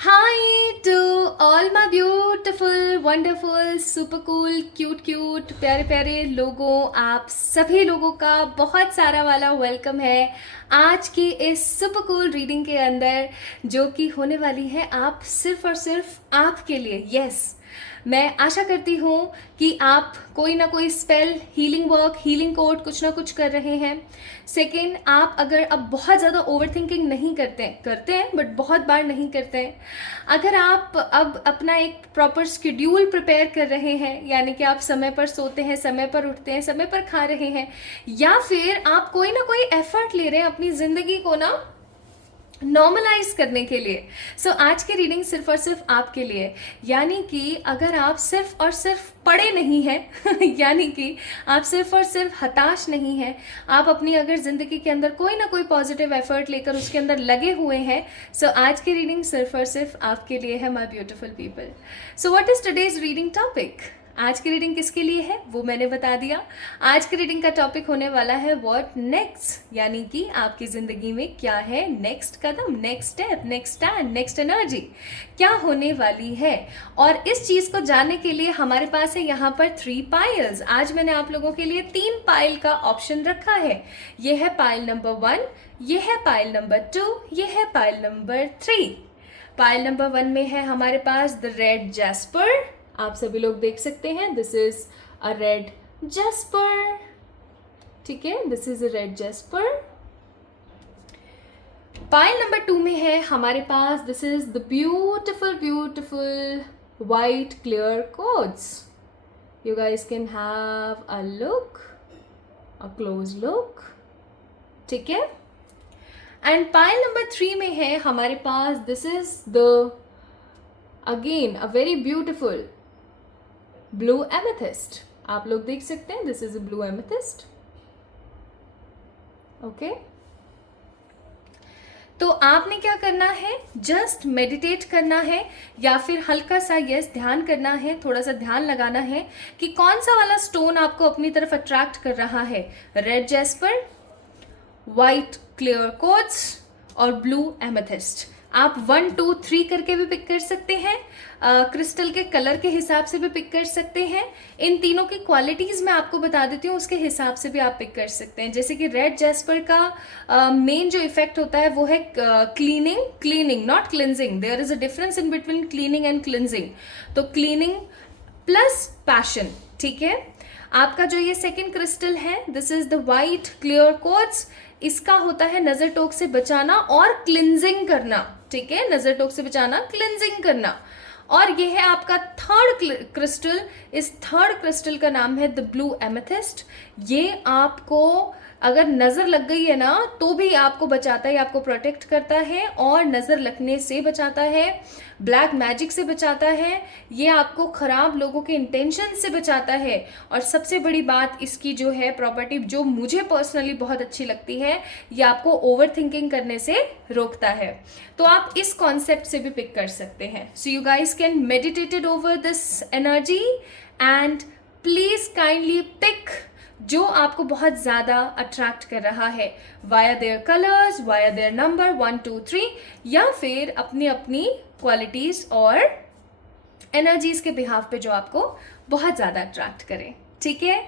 Hi to all my beautiful, wonderful, super cool, cute प्यारे प्यारे लोगों, आप सभी लोगों का बहुत सारा वाला वेलकम है आज की इस सुपर कूल रीडिंग के अंदर, जो कि होने वाली है आप सिर्फ और सिर्फ आपके लिए। यस, मैं आशा करती हूँ कि आप कोई ना कोई spell, healing work, healing code कुछ ना कुछ कर रहे हैं। सेकेंड, आप अगर अब बहुत ज़्यादा ओवर थिंकिंग नहीं करते हैं बट बहुत बार नहीं करते हैं, अगर आप अब अपना एक प्रॉपर शेड्यूल प्रिपेयर कर रहे हैं, यानी कि आप समय पर सोते हैं, समय पर उठते हैं, समय पर खा रहे हैं, या फिर आप कोई ना कोई एफर्ट ले रहे हैं अपनी ज़िंदगी को ना नॉर्मलाइज करने के लिए। सो आज की रीडिंग सिर्फ और सिर्फ आपके लिए, यानी कि अगर आप सिर्फ और सिर्फ पढ़े नहीं हैं यानी कि आप सिर्फ और सिर्फ हताश नहीं हैं, आप अपनी अगर ज़िंदगी के अंदर कोई ना कोई पॉजिटिव एफर्ट लेकर उसके अंदर लगे हुए हैं, सो आज की रीडिंग सिर्फ और सिर्फ आपके लिए है my beautiful people. So what is today's reading topic? आज की रीडिंग किसके लिए है वो मैंने बता दिया। आज की रीडिंग का टॉपिक होने वाला है व्हाट नेक्स्ट, यानी कि आपकी ज़िंदगी में क्या है नेक्स्ट कदम, next step, next stand, next energy क्या होने वाली है। और इस चीज़ को जानने के लिए हमारे पास है यहाँ पर 3 पाइल्स। आज मैंने आप लोगों के लिए 3 पाइल का ऑप्शन रखा है। ये है पाइल नंबर 1, ये है पाइल नंबर 2, ये है पाइल नंबर 3। पाइल नंबर 1 में है हमारे पास द रेड जैस्पर। आप सभी लोग देख सकते हैं, this is a red jasper. ठीक है, this is a red jasper. Pile number 2 में है हमारे पास, this is the beautiful beautiful white clear quartz. You guys can have a look, a close look. ठीक है, एंड पाइल नंबर 3 में है हमारे पास, this is the again a very beautiful blue amethyst. आप लोग देख सकते हैं, this is a blue amethyst. Okay, तो आपने क्या करना है, जस्ट मेडिटेट करना है या फिर हल्का सा यस ध्यान करना है, थोड़ा सा ध्यान लगाना है कि कौन सा वाला स्टोन आपको अपनी तरफ अट्रैक्ट कर रहा है। Red jasper, white clear quartz और ब्लू एमेथिस्ट। आप 1, 2, 3 करके भी पिक कर सकते हैं, क्रिस्टल के कलर के हिसाब से भी पिक कर सकते हैं। इन तीनों की क्वालिटीज़ मैं आपको बता देती हूँ, उसके हिसाब से भी आप पिक कर सकते हैं। जैसे कि रेड जैस्पर का मेन जो इफेक्ट होता है वो है cleaning not cleansing. There is a difference in between cleaning and cleansing. तो क्लीनिंग प्लस पैशन। ठीक है, आपका जो ये सेकेंड क्रिस्टल है, this is the white clear quartz. इसका होता है नजर टोक से बचाना और क्लिनजिंग करना। ठीक है, नजर टोक से बचाना, क्लिनजिंग करना। और ये है आपका थर्ड क्रिस्टल। इस थर्ड क्रिस्टल का नाम है द ब्लू एमेथिस्ट। ये आपको अगर नज़र लग गई है ना तो भी आपको बचाता है, आपको प्रोटेक्ट करता है और नज़र लगने से बचाता है, ब्लैक मैजिक से बचाता है, ये आपको ख़राब लोगों के इंटेंशन से बचाता है। और सबसे बड़ी बात इसकी जो है प्रॉपर्टी, जो मुझे पर्सनली बहुत अच्छी लगती है, ये आपको ओवर थिंकिंग करने से रोकता है। तो आप इस कॉन्सेप्ट से भी पिक कर सकते हैं। So you guys can meditated over this energy and please kindly pick जो आपको बहुत ज़्यादा अट्रैक्ट कर रहा है, via their colours, via their number 1, 2, 3, या फिर अपनी अपनी क्वालिटीज़ और एनर्जीज़ के बिहाफ पे जो आपको बहुत ज़्यादा अट्रैक्ट करें। ठीक है,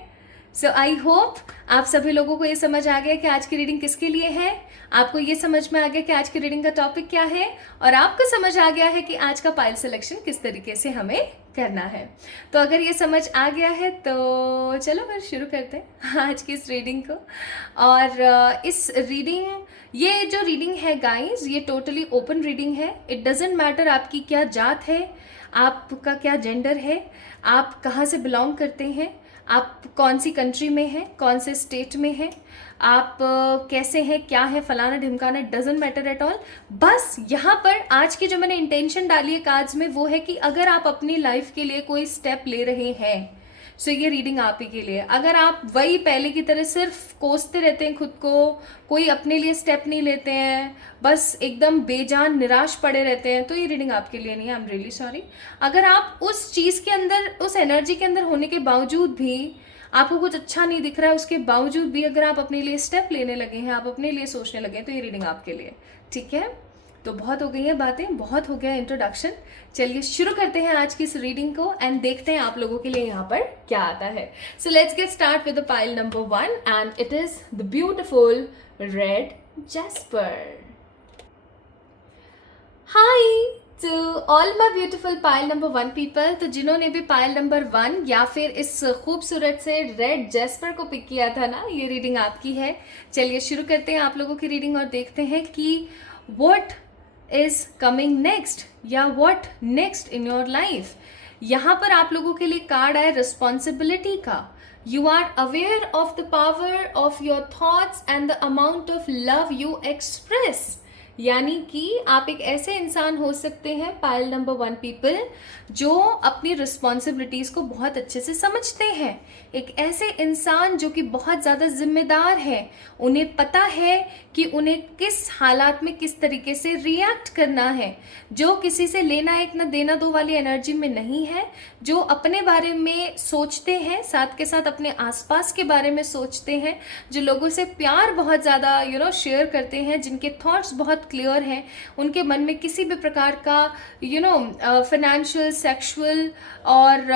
सो आई होप आप सभी लोगों को ये समझ आ गया कि आज की रीडिंग किसके लिए है, आपको ये समझ में आ गया कि आज की रीडिंग का टॉपिक क्या है, और आपको समझ आ गया है कि आज का पाइल सिलेक्शन किस तरीके से हमें करना है। तो अगर ये समझ आ गया है तो चलो फिर शुरू करते हैं आज की इस रीडिंग को। और इस रीडिंग, ये जो रीडिंग है गाइस, ये टोटली ओपन रीडिंग है। इट डजेंट मैटर आपकी क्या जात है, आपका क्या जेंडर है, आप कहाँ से बिलोंग करते हैं, आप कौन सी कंट्री में हैं, कौन से स्टेट में हैं, आप कैसे हैं, क्या है, फलाना ढिमकाना, डजेंट मैटर एट ऑल। बस यहाँ पर आज की जो मैंने इंटेंशन डाली है कार्ड्स में, वो है कि अगर आप अपनी लाइफ के लिए कोई स्टेप ले रहे हैं, सो ये रीडिंग आप ही के लिए। अगर आप वही पहले की तरह सिर्फ कोसते रहते हैं खुद को, कोई अपने लिए स्टेप नहीं लेते हैं, बस एकदम बेजान निराश पड़े रहते हैं, तो ये रीडिंग आपके लिए नहीं है। आई एम रियली सॉरी। अगर आप उस चीज़ के अंदर, उस एनर्जी के अंदर होने के बावजूद भी आपको कुछ अच्छा नहीं दिख रहा है, उसके बावजूद भी अगर आप अपने लिए स्टेप लेने लगे हैं, आप अपने लिए सोचने लगे हैं, तो ये रीडिंग आपके लिए। ठीक है, तो बहुत हो गई हैं बातें, बहुत हो गया इंट्रोडक्शन। चलिए शुरू करते हैं आज की इस रीडिंग को एंड देखते हैं आप लोगों के लिए यहाँ पर क्या आता है। So let's get start with the pile number 1 and it is the beautiful red jasper. Hi to all my beautiful pile number 1 people. तो जिन्होंने भी पाइल नंबर 1 या फिर इस खूबसूरत से रेड जैस्पर को पिक किया था ना, ये रीडिंग आपकी है। चलिए शुरू करते हैं आप लोगों की रीडिंग और देखते हैं कि व्हाट इज कमिंग नेक्स्ट या what next in your life. यहाँ पर आप लोगों के लिए कार्ड है रिस्पॉन्सिबिलिटी का। You are aware of the power of your thoughts and the amount of love you express. यानी कि आप एक ऐसे इंसान हो सकते हैं पाइल नंबर 1 पीपल जो अपनी रिस्पॉन्सिबिलिटीज को बहुत अच्छे से समझते हैं। एक ऐसे इंसान जो कि बहुत ज़्यादा जिम्मेदार है, उन्हें पता है कि उन्हें किस हालात में किस तरीके से रिएक्ट करना है, जो किसी से लेना एक ना देना दो वाली एनर्जी में नहीं है, जो अपने बारे में सोचते हैं, साथ के साथ अपने आसपास के बारे में सोचते हैं, जो लोगों से प्यार बहुत ज़्यादा शेयर करते हैं, जिनके थॉट्स बहुत क्लियर हैं, उनके मन में किसी भी प्रकार का फाइनेंशियल, सेक्सुअल और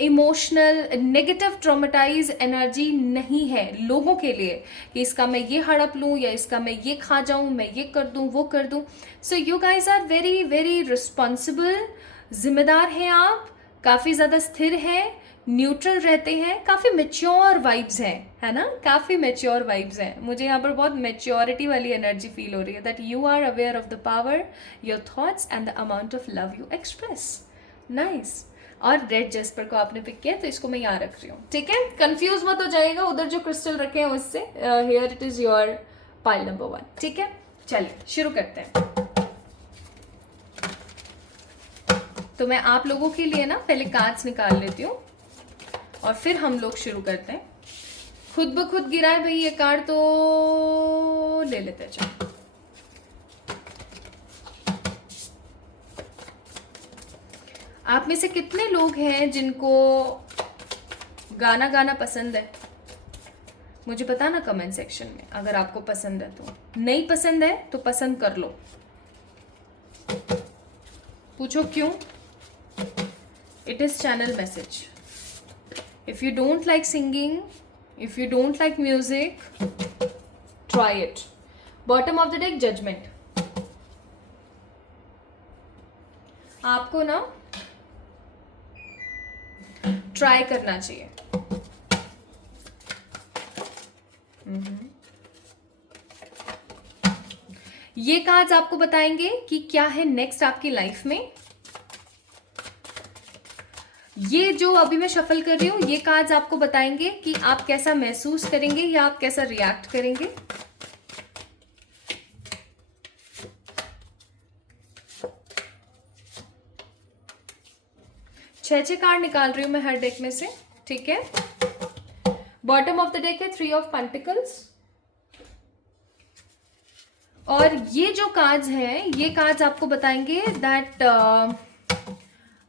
इमोशनल नेगेटिव ट्रॉमेटाइज एनर्जी नहीं है लोगों के लिए कि इसका मैं ये हड़प लूँ या इसका मैं ये खा जाऊँ, मैं ये कर दूँ, वो कर दूँ। So you guys are very very responsible, जिम्मेदार हैं आप, काफ़ी ज़्यादा स्थिर हैं, न्यूट्रल रहते हैं, काफ़ी मेच्योर वाइब्स हैं, है ना, काफ़ी मेच्योर वाइब्स हैं। मुझे यहाँ पर बहुत मेच्योरिटी वाली एनर्जी फील हो रही है that you are aware of the power, your thoughts and the amount of love you express. Nice. और रेड जेस्पर को आपने पिक किया तो इसको मैं यहाँ रख रही हूँ, ठीक है। कंफ्यूज मत हो जाएगा उधर जो क्रिस्टल रखे हैं उससे। Here it is your pile number 1, ठीक है। चलिए शुरू करते हैं। तो मैं आप लोगों के लिए ना पहले कार्ड्स निकाल लेती हूँ और फिर हम लोग शुरू करते हैं। खुद ब खुद गिरा है भाई ये कार्ड, तो ले लेते हैं। चलो आप में से कितने लोग हैं जिनको गाना गाना पसंद है? मुझे बताना कमेंट सेक्शन में अगर आपको पसंद है। तो नहीं पसंद है तो पसंद कर लो। पूछो क्यों? It is channel message. If you don't like singing, if you don't like music, try it. Bottom of the deck, judgment. आपको ना ट्राई करना चाहिए। ये कार्ड्स आपको बताएंगे कि क्या है नेक्स्ट आपकी लाइफ में। ये जो अभी मैं शफल कर रही हूँ, ये कार्ड्स आपको बताएंगे कि आप कैसा महसूस करेंगे या आप कैसा रिएक्ट करेंगे। छह कार्ड निकाल रही हूं मैं हर डेक में से, ठीक है। बॉटम ऑफ द डेक है 3 ऑफ पेंटिकल्स। और ये जो कार्ड्स हैं, ये कार्ड्स आपको बताएंगे दैट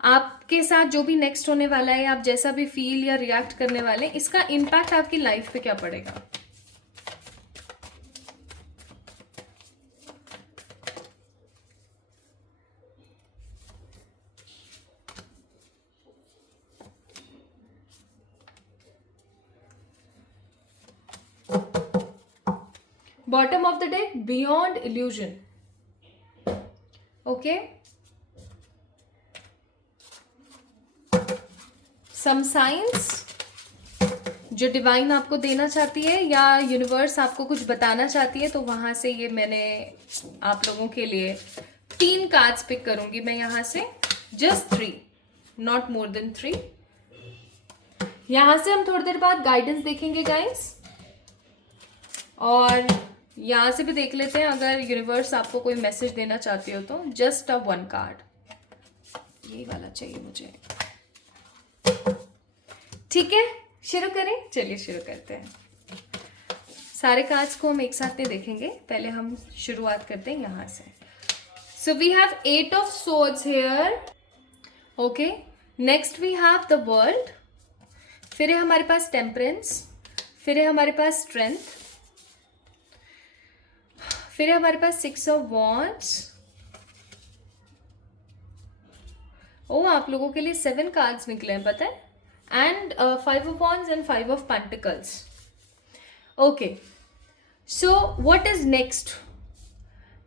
आपके साथ जो भी नेक्स्ट होने वाला है, आप जैसा भी फील या रिएक्ट करने वाले हैं, इसका इम्पैक्ट आपकी लाइफ पे क्या पड़ेगा। Bottom of the deck, beyond illusion. Okay, some signs जो डिवाइन आपको देना चाहती है या यूनिवर्स आपको कुछ बताना चाहती है, तो वहां से ये मैंने आप लोगों के लिए 3 कार्ड्स पिक करूंगी मैं यहां से, जस्ट 3, नॉट मोर देन 3। यहां से हम थोड़ी देर बाद गाइडेंस देखेंगे गाइस, और यहां से भी देख लेते हैं अगर यूनिवर्स आपको कोई मैसेज देना चाहती हो तो। जस्ट 1 कार्ड ये वाला चाहिए मुझे, ठीक है। शुरू करें, चलिए शुरू करते हैं। सारे कार्ड्स को हम एक साथ नहीं देखेंगे, पहले हम शुरुआत करते हैं यहां से। So we have 8 of swords here, okay. Next we have the world, फिर है हमारे पास टेम्परेंस, फिर है हमारे पास स्ट्रेंथ, फिर है हमारे पास 6 ऑफ वॉन्ड्स, ओ, आप लोगों के लिए 7 कार्ड्स निकले हैं, पता है, and 5 of wands and 5 of pentacles. Okay, so what is next?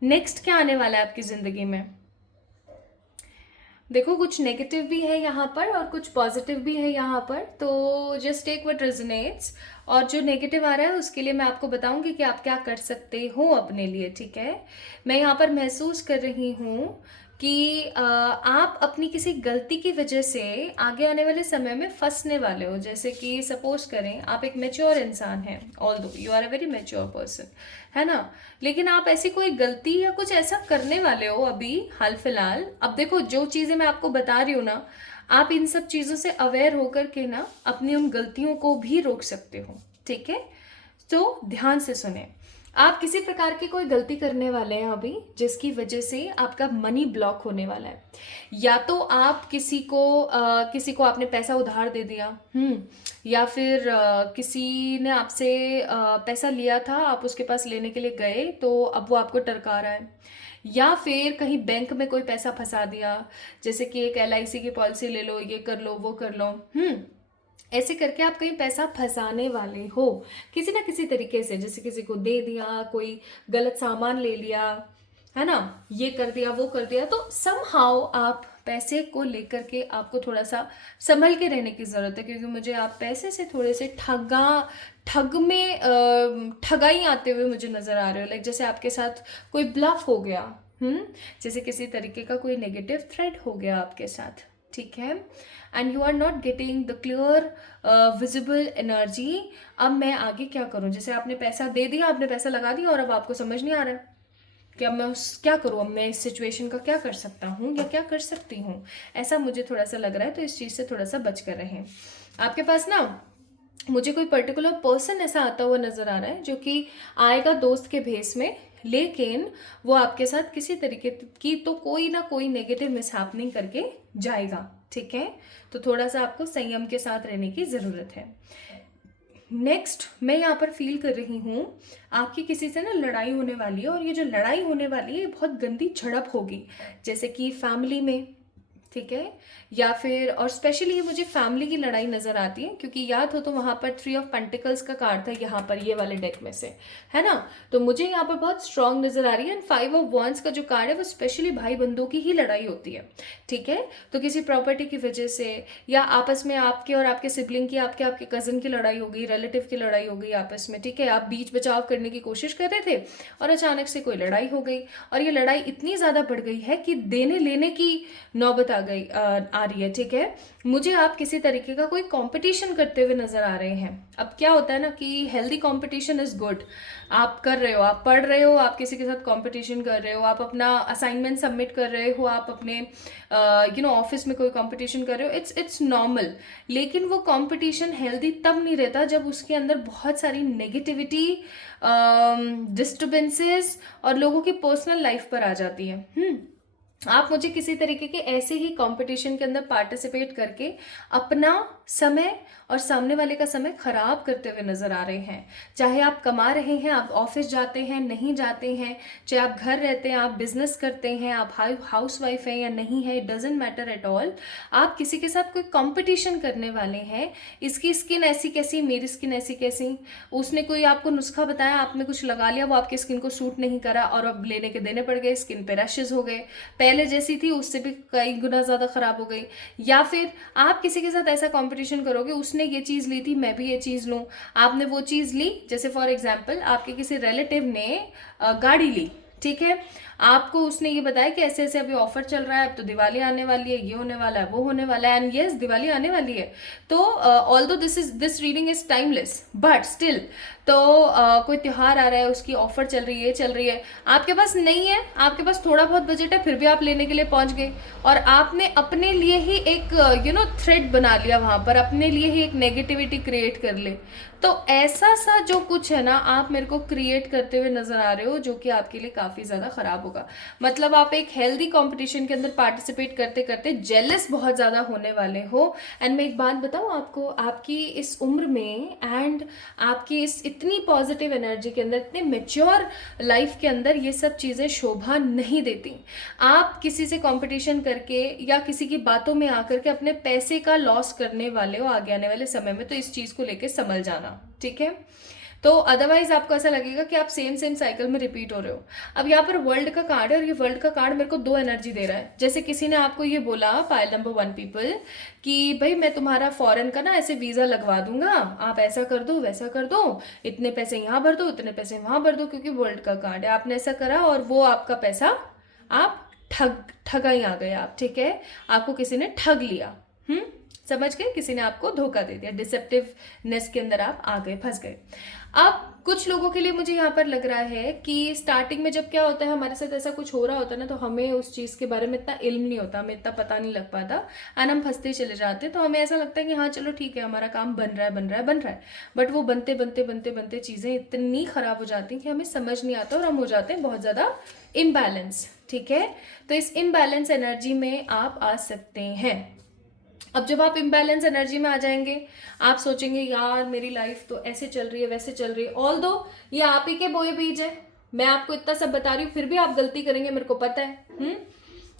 Next क्या आने वाला है आपकी जिंदगी में? देखो, कुछ नेगेटिव भी है यहाँ पर और कुछ पॉजिटिव भी है यहाँ पर, तो जस्ट टेक व्हाट रेजोनेट्स। और जो नेगेटिव आ रहा है उसके लिए मैं आपको बताऊंगी कि आप क्या कर सकते हो अपने लिए, ठीक है। मैं यहाँ पर महसूस कर रही हूँ कि आप अपनी किसी गलती की वजह से आगे आने वाले समय में फंसने वाले हो। जैसे कि सपोज करें आप एक मैच्योर इंसान हैं, although you are a very mature person, है ना, लेकिन आप ऐसी कोई गलती या कुछ ऐसा करने वाले हो अभी हाल फिलहाल। अब देखो, जो चीज़ें मैं आपको बता रही हूँ ना, आप इन सब चीज़ों से अवेयर होकर के ना अपनी उन गलतियों को भी रोक सकते हो, ठीक है। तो ध्यान से सुने, आप किसी प्रकार की कोई गलती करने वाले हैं अभी, जिसकी वजह से आपका मनी ब्लॉक होने वाला है। या तो आप किसी को आपने पैसा उधार दे दिया, या फिर किसी ने आपसे पैसा लिया था, आप उसके पास लेने के लिए गए तो अब वो आपको टरका रहा है। या फिर कहीं बैंक में कोई पैसा फंसा दिया, जैसे कि एक LIC की पॉलिसी ले लो, ये कर लो, वो कर लो, ऐसे करके आप कहीं पैसा फंसाने वाले हो किसी ना किसी तरीके से। जैसे किसी को दे दिया, कोई गलत सामान ले लिया, है ना, ये कर दिया, वो कर दिया। तो समहाउ आप पैसे को लेकर के आपको थोड़ा सा संभल के रहने की ज़रूरत है, क्योंकि मुझे आप पैसे से थोड़े से ठगाई आते हुए मुझे नज़र आ रहे हो। लाइक जैसे आपके साथ कोई ब्लफ हो गया, जैसे किसी तरीके का कोई नेगेटिव थ्रेड हो गया आपके साथ, ठीक है। And you are not getting the clear visible energy. अब मैं आगे क्या करूं? जैसे आपने पैसा दे दिया, आपने पैसा लगा दिया और अब आपको समझ नहीं आ रहा है कि अब मैं क्या करूं, अब मैं इस सिचुएशन का क्या कर सकता हूं या क्या कर सकती हूं। ऐसा मुझे थोड़ा सा लग रहा है, तो इस चीज़ से थोड़ा सा बच कर रहें। आपके पास ना मुझे कोई पर्टिकुलर पर्सन ऐसा आता हुआ नज़र आ रहा है जो कि आएगा दोस्त के भेस में, लेकिन वो आपके साथ किसी तरीके की तो कोई ना कोई नेगेटिव मिसहैपनिंग करके जाएगा, ठीक है। तो थोड़ा सा आपको संयम के साथ रहने की ज़रूरत है। नेक्स्ट मैं यहाँ पर फील कर रही हूँ आपकी किसी से ना लड़ाई होने वाली है, और ये जो लड़ाई होने वाली है बहुत गंदी झड़प होगी, जैसे कि फैमिली में, ठीक है, या फिर, और स्पेशली ये मुझे फैमिली की लड़ाई नजर आती है, क्योंकि याद हो तो वहां पर 3 ऑफ पेंटिकल्स का कार्ड था यहाँ पर, ये वाले डेक में से, है ना। तो मुझे यहाँ पर बहुत स्ट्रांग नजर आ रही है। एंड 5 ऑफ वॉन्ड्स का जो कार्ड है वो स्पेशली भाई बंधों की ही लड़ाई होती है, ठीक है। तो किसी प्रॉपर्टी की वजह से, या आपस में आपके और आपके सिबलिंग की, आपके कजन की लड़ाई हो गई, रिलेटिव की लड़ाई हो गई आपस में, ठीक है। आप बीच बचाव करने की कोशिश कर रहे थे और अचानक से कोई लड़ाई हो गई, और ये लड़ाई इतनी ज्यादा बढ़ गई है कि देने लेने की नौबत आ रही है, ठीक है। मुझे आप किसी तरीके का कोई कंपटीशन करते हुए नजर आ रहे हैं। अब क्या होता है ना कि हेल्दी कंपटीशन इज गुड। आप कर रहे हो, आप पढ़ रहे हो, आप किसी के साथ कंपटीशन कर रहे हो, आप अपना असाइनमेंट सबमिट कर रहे हो, आप अपने ऑफिस में कोई कंपटीशन कर रहे हो, इट्स नॉर्मल। लेकिन वो कंपटीशन हेल्दी तब नहीं रहता जब उसके अंदर बहुत सारी नेगेटिविटी, डिस्टर्बेंसेस और लोगों की पर्सनल लाइफ पर आ जाती है। आप मुझे किसी तरीके के ऐसे ही कंपटीशन के अंदर पार्टिसिपेट करके अपना समय और सामने वाले का समय खराब करते हुए नजर आ रहे हैं। चाहे आप कमा रहे हैं, आप ऑफिस जाते हैं, नहीं जाते हैं, चाहे आप घर रहते हैं, आप बिजनेस करते हैं, आप हाउस वाइफ हैं या नहीं है, it doesn't matter at all. आप किसी के साथ कोई कंपटीशन करने वाले हैं। इसकी स्किन ऐसी कैसी, मेरी स्किन ऐसी कैसी, उसने कोई आपको नुस्खा बताया, आपने कुछ लगा लिया, वो आपकी स्किन को सूट नहीं करा और अब लेने के देने पड़ गए, स्किन पे रैशेज हो गए, पहले जैसी थी उससे भी कई गुना ज्यादा खराब हो गई। या फिर आप किसी के साथ ऐसा कंपटीशन करोगे, उसने ये चीज ली थी, मैं भी ये चीज लूं, आपने वो चीज ली। जैसे फॉर एग्जाम्पल आपके किसी रिलेटिव ने गाड़ी ली, ठीक है, आपको उसने ये बताया कि ऐसे ऐसे अभी ऑफर चल रहा है, अब तो दिवाली आने वाली है, ये होने वाला है, वो होने वाला है, एंड यस दिवाली आने वाली है। तो although this reading is timeless, but still, तो कोई त्योहार आ रहा है, उसकी ऑफर चल रही है, आपके पास नहीं है, आपके पास थोड़ा बहुत बजट है, फिर भी आप लेने के लिए पहुंच गए, और आपने अपने लिए ही एक थ्रेड बना लिया वहां पर, अपने लिए ही एक नेगेटिविटी क्रिएट कर ले। तो ऐसा सा जो कुछ है ना, आप मेरे को क्रिएट करते हुए नजर आ रहे हो, जो कि आपके लिए काफी काफ़ी ज़्यादा ख़राब होगा। मतलब आप एक हेल्दी कंपटीशन के अंदर पार्टिसिपेट करते करते जेलस बहुत ज़्यादा होने वाले हो। एंड मैं एक बात बताऊँ आपको, आपकी इस उम्र में एंड आपकी इस इतनी पॉजिटिव एनर्जी के अंदर, इतने मेच्योर लाइफ के अंदर ये सब चीज़ें शोभा नहीं देती। आप किसी से कंपटीशन करके या किसी की बातों में आकर के अपने पैसे का लॉस करने वाले हो आगे आने वाले समय में, तो इस चीज़ को लेके संभल जाना, ठीक है। तो अदरवाइज आपको ऐसा लगेगा कि आप सेम सेम साइकिल में रिपीट हो रहे हो। अब यहाँ पर वर्ल्ड का कार्ड है और ये वर्ल्ड का कार्ड मेरे को दो एनर्जी दे रहा है। जैसे किसी ने आपको ये बोला, पाइल नंबर 1 पीपल, कि भाई मैं तुम्हारा फॉरेन का ना ऐसे वीज़ा लगवा दूंगा, आप ऐसा कर दो वैसा कर दो, इतने पैसे यहाँ भर दो इतने पैसे वहाँ भर दो, क्योंकि वर्ल्ड का कार्ड है। आपने ऐसा करा और वो आपका पैसा आप ठगा ही आ गए आप, ठीक है। आपको किसी ने ठग लिया, समझ गए, किसी ने आपको धोखा दे दिया, डिसेप्टिवनेस के अंदर आप आ गए, फंस गए। अब कुछ लोगों के लिए मुझे यहाँ पर लग रहा है कि स्टार्टिंग में जब क्या होता है, हमारे साथ ऐसा कुछ हो रहा होता है ना, तो हमें उस चीज़ के बारे में इतना इल्म नहीं होता, हमें इतना पता नहीं लग पाता एंड हम फंसते चले जाते हैं। तो हमें ऐसा लगता है कि हाँ चलो ठीक है, हमारा काम बन रहा है बन रहा है बन रहा है, बट वो बनते बनते बनते बनते चीज़ें इतनी ख़राब हो जाती हैं कि हमें समझ नहीं आता और हम हो जाते हैं बहुत ज़्यादा इम्बैलेंस, ठीक है। तो इस इम्बैलेंस एनर्जी में आप आ सकते हैं। अब जब आप इम्बैलेंस एनर्जी में आ जाएंगे, आप सोचेंगे यार मेरी लाइफ तो ऐसे चल रही है वैसे चल रही है, ऑल दो ये आप ही के बोए बीज है, मैं आपको इतना सब बता रही हूँ फिर भी आप गलती करेंगे, मेरे को पता है।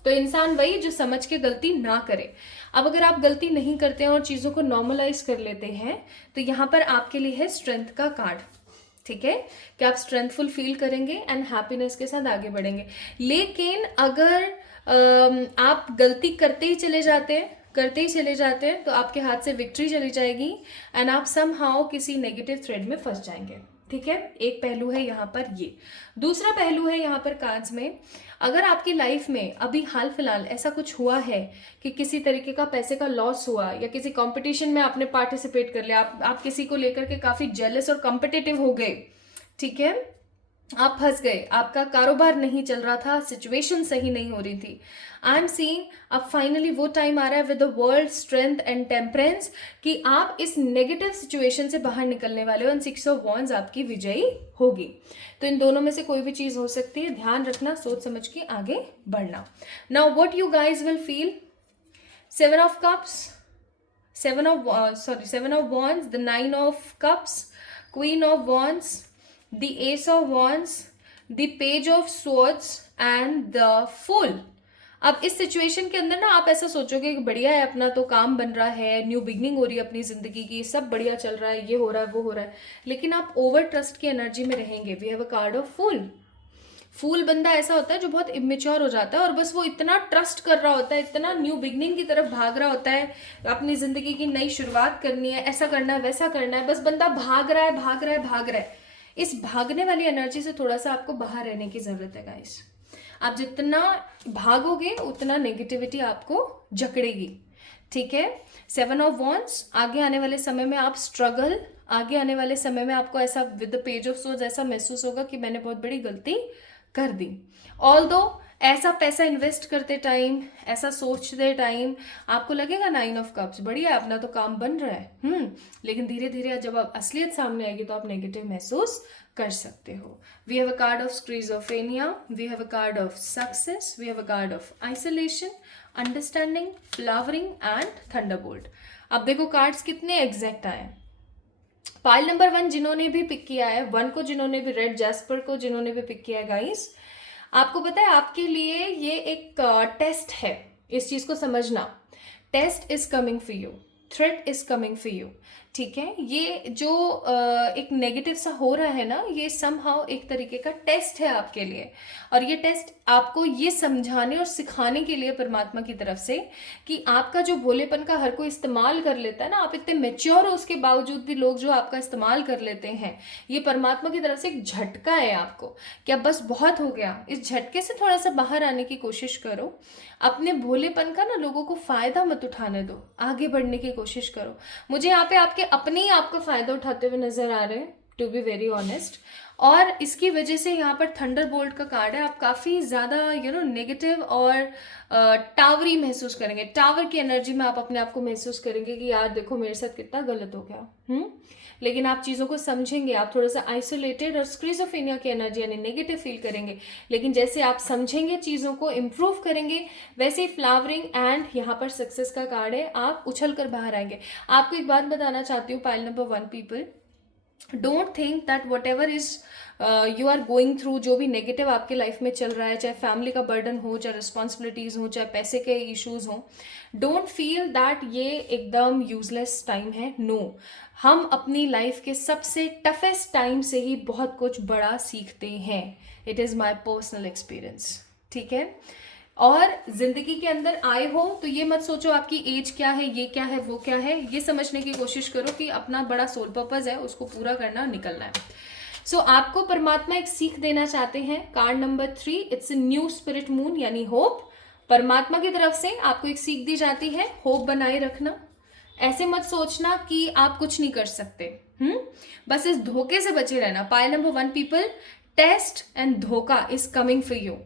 तो इंसान वही जो समझ के गलती ना करे। अब अगर आप गलती नहीं करते हैं और चीज़ों को नॉर्मलाइज कर लेते हैं, तो यहाँ पर आपके लिए है स्ट्रेंथ का कार्ड, ठीक है, कि आप स्ट्रेंथफुल फील करेंगे एंड हैप्पीनेस के साथ आगे बढ़ेंगे। लेकिन अगर आप गलती करते ही चले जाते हैं तो आपके हाथ से विक्ट्री चली जाएगी एंड आप समहाउ किसी नेगेटिव थ्रेड में फंस जाएंगे, ठीक है। एक पहलू है यहाँ पर ये। दूसरा पहलू है यहाँ पर कार्ड्स में, अगर आपकी लाइफ में अभी हाल फिलहाल ऐसा कुछ हुआ है कि किसी तरीके का पैसे का लॉस हुआ या किसी कंपटीशन में आपने पार्टिसिपेट कर लिया, आप किसी को लेकर के काफ़ी जेलस और कॉम्पिटिटिव हो गए, ठीक है, आप फंस गए, आपका कारोबार नहीं चल रहा था, सिचुएशन सही नहीं हो रही थी, आई एम सीइंग अब फाइनली वो टाइम आ रहा है with the world strength and temperance कि आप इस नेगेटिव सिचुएशन से बाहर निकलने वाले हो एंड 6 ऑफ वॉन्ड्स आपकी विजयी होगी। तो इन दोनों में से कोई भी चीज़ हो सकती है, ध्यान रखना, सोच समझ के आगे बढ़ना। Now what you guys will feel, 7 of cups, 7 of wands, the 9 of cups, queen of wands, the ace of wands, the page of swords and the fool। अब इस सिचुएशन के अंदर ना आप ऐसा सोचोगे कि बढ़िया है, अपना तो काम बन रहा है, न्यू बिगनिंग हो रही है अपनी जिंदगी की, सब बढ़िया चल रहा है, ये हो रहा है वो हो रहा है, लेकिन आप ओवर ट्रस्ट की एनर्जी में रहेंगे। We have a card of fool. Fool बंदा ऐसा होता है जो बहुत इमेच्योर हो जाता है और बस वो इतना ट्रस्ट कर रहा होता है, इतना न्यू बिगनिंग की तरफ भाग रहा होता है, अपनी जिंदगी की नई शुरुआत करनी है, ऐसा करना है वैसा करना है, बस बंदा भाग रहा है भाग रहा है भाग रहा है। इस भागने वाली एनर्जी से थोड़ा सा आपको बाहर रहने की जरूरत है गाइस। आप जितना भागोगे उतना नेगेटिविटी आपको जकड़ेगी, ठीक है। 7 ऑफ वॉन्ड्स, आगे आने वाले समय में आप स्ट्रगल, आगे आने वाले समय में आपको ऐसा with the page of swords ऐसा महसूस होगा कि मैंने बहुत बड़ी गलती कर दी। ऑल्दो ऐसा पैसा इन्वेस्ट करते टाइम, ऐसा सोचते टाइम आपको लगेगा 9 ऑफ कप्स, बढ़िया अपना तो काम बन रहा है, लेकिन धीरे धीरे जब आप असलियत सामने आएगी तो आप नेगेटिव महसूस कर सकते हो। We have a card of schizophrenia, we have a card of success, we have a card of isolation, understanding, flowering and thunderbolt. अब देखो कार्ड्स कितने एग्जैक्ट आए। पाइल नंबर 1 जिन्होंने भी पिक किया है, 1 को जिन्होंने भी, रेड जैस्पर को जिन्होंने भी पिक किया है गाइस, आपको पता है आपके लिए ये एक टेस्ट है, इस चीज को समझना। Test is coming for you, threat is coming for you, ठीक है। ये जो एक नेगेटिव सा हो रहा है ना, ये समहाउ एक तरीके का टेस्ट है आपके लिए, और ये टेस्ट आपको ये समझाने और सिखाने के लिए परमात्मा की तरफ से कि आपका जो भोलेपन का हर कोई इस्तेमाल कर लेता है ना, आप इतने मैच्योर हो उसके बावजूद भी लोग जो आपका इस्तेमाल कर लेते हैं, ये परमात्मा की तरफ से एक झटका है आपको कि अब बस बहुत हो गया। इस झटके से थोड़ा सा बाहर आने की कोशिश करो, अपने भोलेपन का ना लोगों को फायदा मत उठाने दो, आगे बढ़ने की कोशिश करो। मुझे यहाँ पे आपके अपने ही आपका फायदा उठाते हुए नजर आ रहे हैं, टू बी वेरी ऑनेस्ट, और इसकी वजह से यहाँ पर थंडर बोल्ट का कार्ड है, आप काफ़ी ज़्यादा नेगेटिव और टावरी महसूस करेंगे, टावर की एनर्जी में आप अपने आप को महसूस करेंगे कि यार देखो मेरे साथ कितना गलत हो गया। लेकिन आप चीज़ों को समझेंगे, आप थोड़ा सा आइसोलेटेड और स्क्रिजोफ्रेनिया की एनर्जी यानी नेगेटिव फील करेंगे, लेकिन जैसे आप समझेंगे चीज़ों को, इम्प्रूव करेंगे, वैसे ही फ्लावरिंग एंड यहाँ पर सक्सेस का कार्ड है, आप उछल कर बाहर आएंगे। आपको एक बात बताना चाहती हूँ pile number 1 people, don't think that whatever is you are going through, जो भी नेगेटिव आपके लाइफ में चल रहा है, चाहे फैमिली का बर्डन हो, चाहे रिस्पॉन्सिबिलिटीज हो, चाहे पैसे के इश्यूज हो, डोंट फील दैट ये एकदम यूजलेस टाइम है। नो, हम अपनी लाइफ के सबसे टफेस्ट टाइम से ही बहुत कुछ बड़ा सीखते हैं। It is my personal experience, ठीक है। और जिंदगी के अंदर आए हो तो ये मत सोचो आपकी एज क्या है, ये क्या है, वो क्या है, ये समझने की कोशिश करो कि अपना बड़ा सोल पर्पस है, उसको पूरा करना, निकलना है। सो आपको परमात्मा एक सीख देना चाहते हैं। Card number 3, it's a new spirit moon यानी होप। परमात्मा की तरफ से आपको एक सीख दी जाती है, होप बनाए रखना। ऐसे मत सोचना कि आप कुछ नहीं कर सकते, बस इस धोखे से बचे रहना। Pile number 1 people, test and धोखा is coming for you.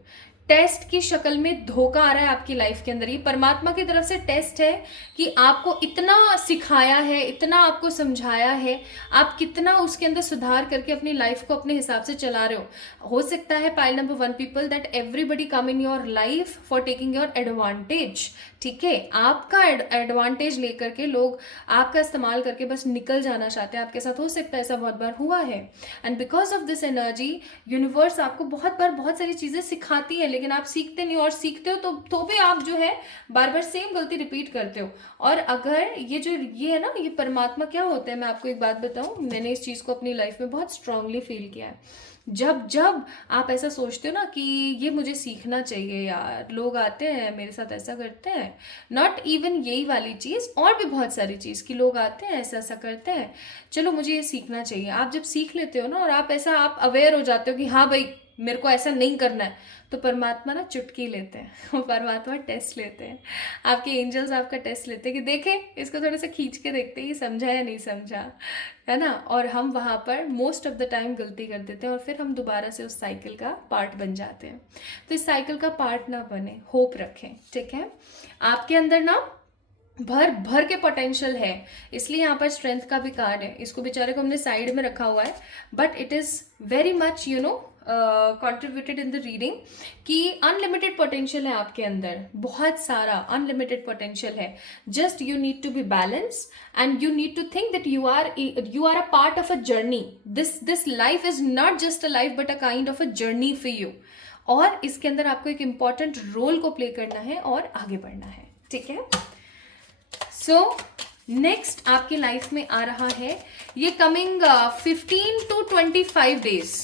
Test की शक्ल में धोखा आ रहा है आपकी लाइफ के अंदर। ये परमात्मा की तरफ से टेस्ट है कि आपको इतना सिखाया है, इतना आपको समझाया है, आप कितना उसके अंदर सुधार करके अपनी लाइफ को अपने हिसाब से चला रहे हो सकता है pile number 1 people that everybody come in your life for taking your advantage, ठीक है। आपका एडवांटेज लेकर के लोग आपका इस्तेमाल करके बस निकल जाना चाहते हैं आपके साथ। हो सकता है ऐसा बहुत बार हुआ है, and because of this energy universe आपको बहुत बार बहुत सारी चीजें सिखाती है, लेकिन आप सीखते नहीं, और सीखते हो तो भी आप जो है बार बार सेम गलती रिपीट करते हो। और अगर ये है ना, ये परमात्मा क्या होता है, मैं आपको एक बात बताऊं, मैंने इस चीज को अपनी लाइफ में बहुत स्ट्रांगली फील किया है। जब आप ऐसा सोचते हो ना कि ये मुझे सीखना चाहिए यार, लोग आते हैं मेरे साथ ऐसा करते हैं, नॉट इवन यही वाली चीज़, और भी बहुत सारी चीज़ कि लोग आते हैं ऐसा ऐसा करते हैं, चलो मुझे ये सीखना चाहिए। आप जब सीख लेते हो ना, और आप अवेयर हो जाते हो कि हाँ भाई मेरे को ऐसा नहीं करना है, तो परमात्मा ना चुटकी लेते हैं परमात्मा टेस्ट लेते हैं, आपके एंजल्स आपका टेस्ट लेते हैं कि देखें इसको थोड़ा सा खींच के देखते हैं, ये समझा या नहीं समझा, है ना। और हम वहाँ पर मोस्ट ऑफ द टाइम गलती कर देते हैं, और फिर हम दोबारा से उस साइकिल का पार्ट बन जाते हैं। तो इस साइकिल का पार्ट ना बने, होप रखें, ठीक है। आपके अंदर ना भर भर के पोटेंशियल है, इसलिए यहाँ पर स्ट्रेंथ का भी कार्ड है। इसको बेचारे को हमने साइड में रखा हुआ है, but it is very much contributed in the reading कि अनलिमिटेड पोटेंशियल है आपके अंदर, बहुत सारा अनलिमिटेड पोटेंशियल है। Just you need to be balance and you need to think that you are a part of a journey. This life is not just a life but a kind of a journey for you, और इसके अंदर आपको एक important role को play करना है और आगे बढ़ना है, ठीक है। सो नेक्स्ट आपकी लाइफ में आ रहा है ये कमिंग 15 to 25 डेज।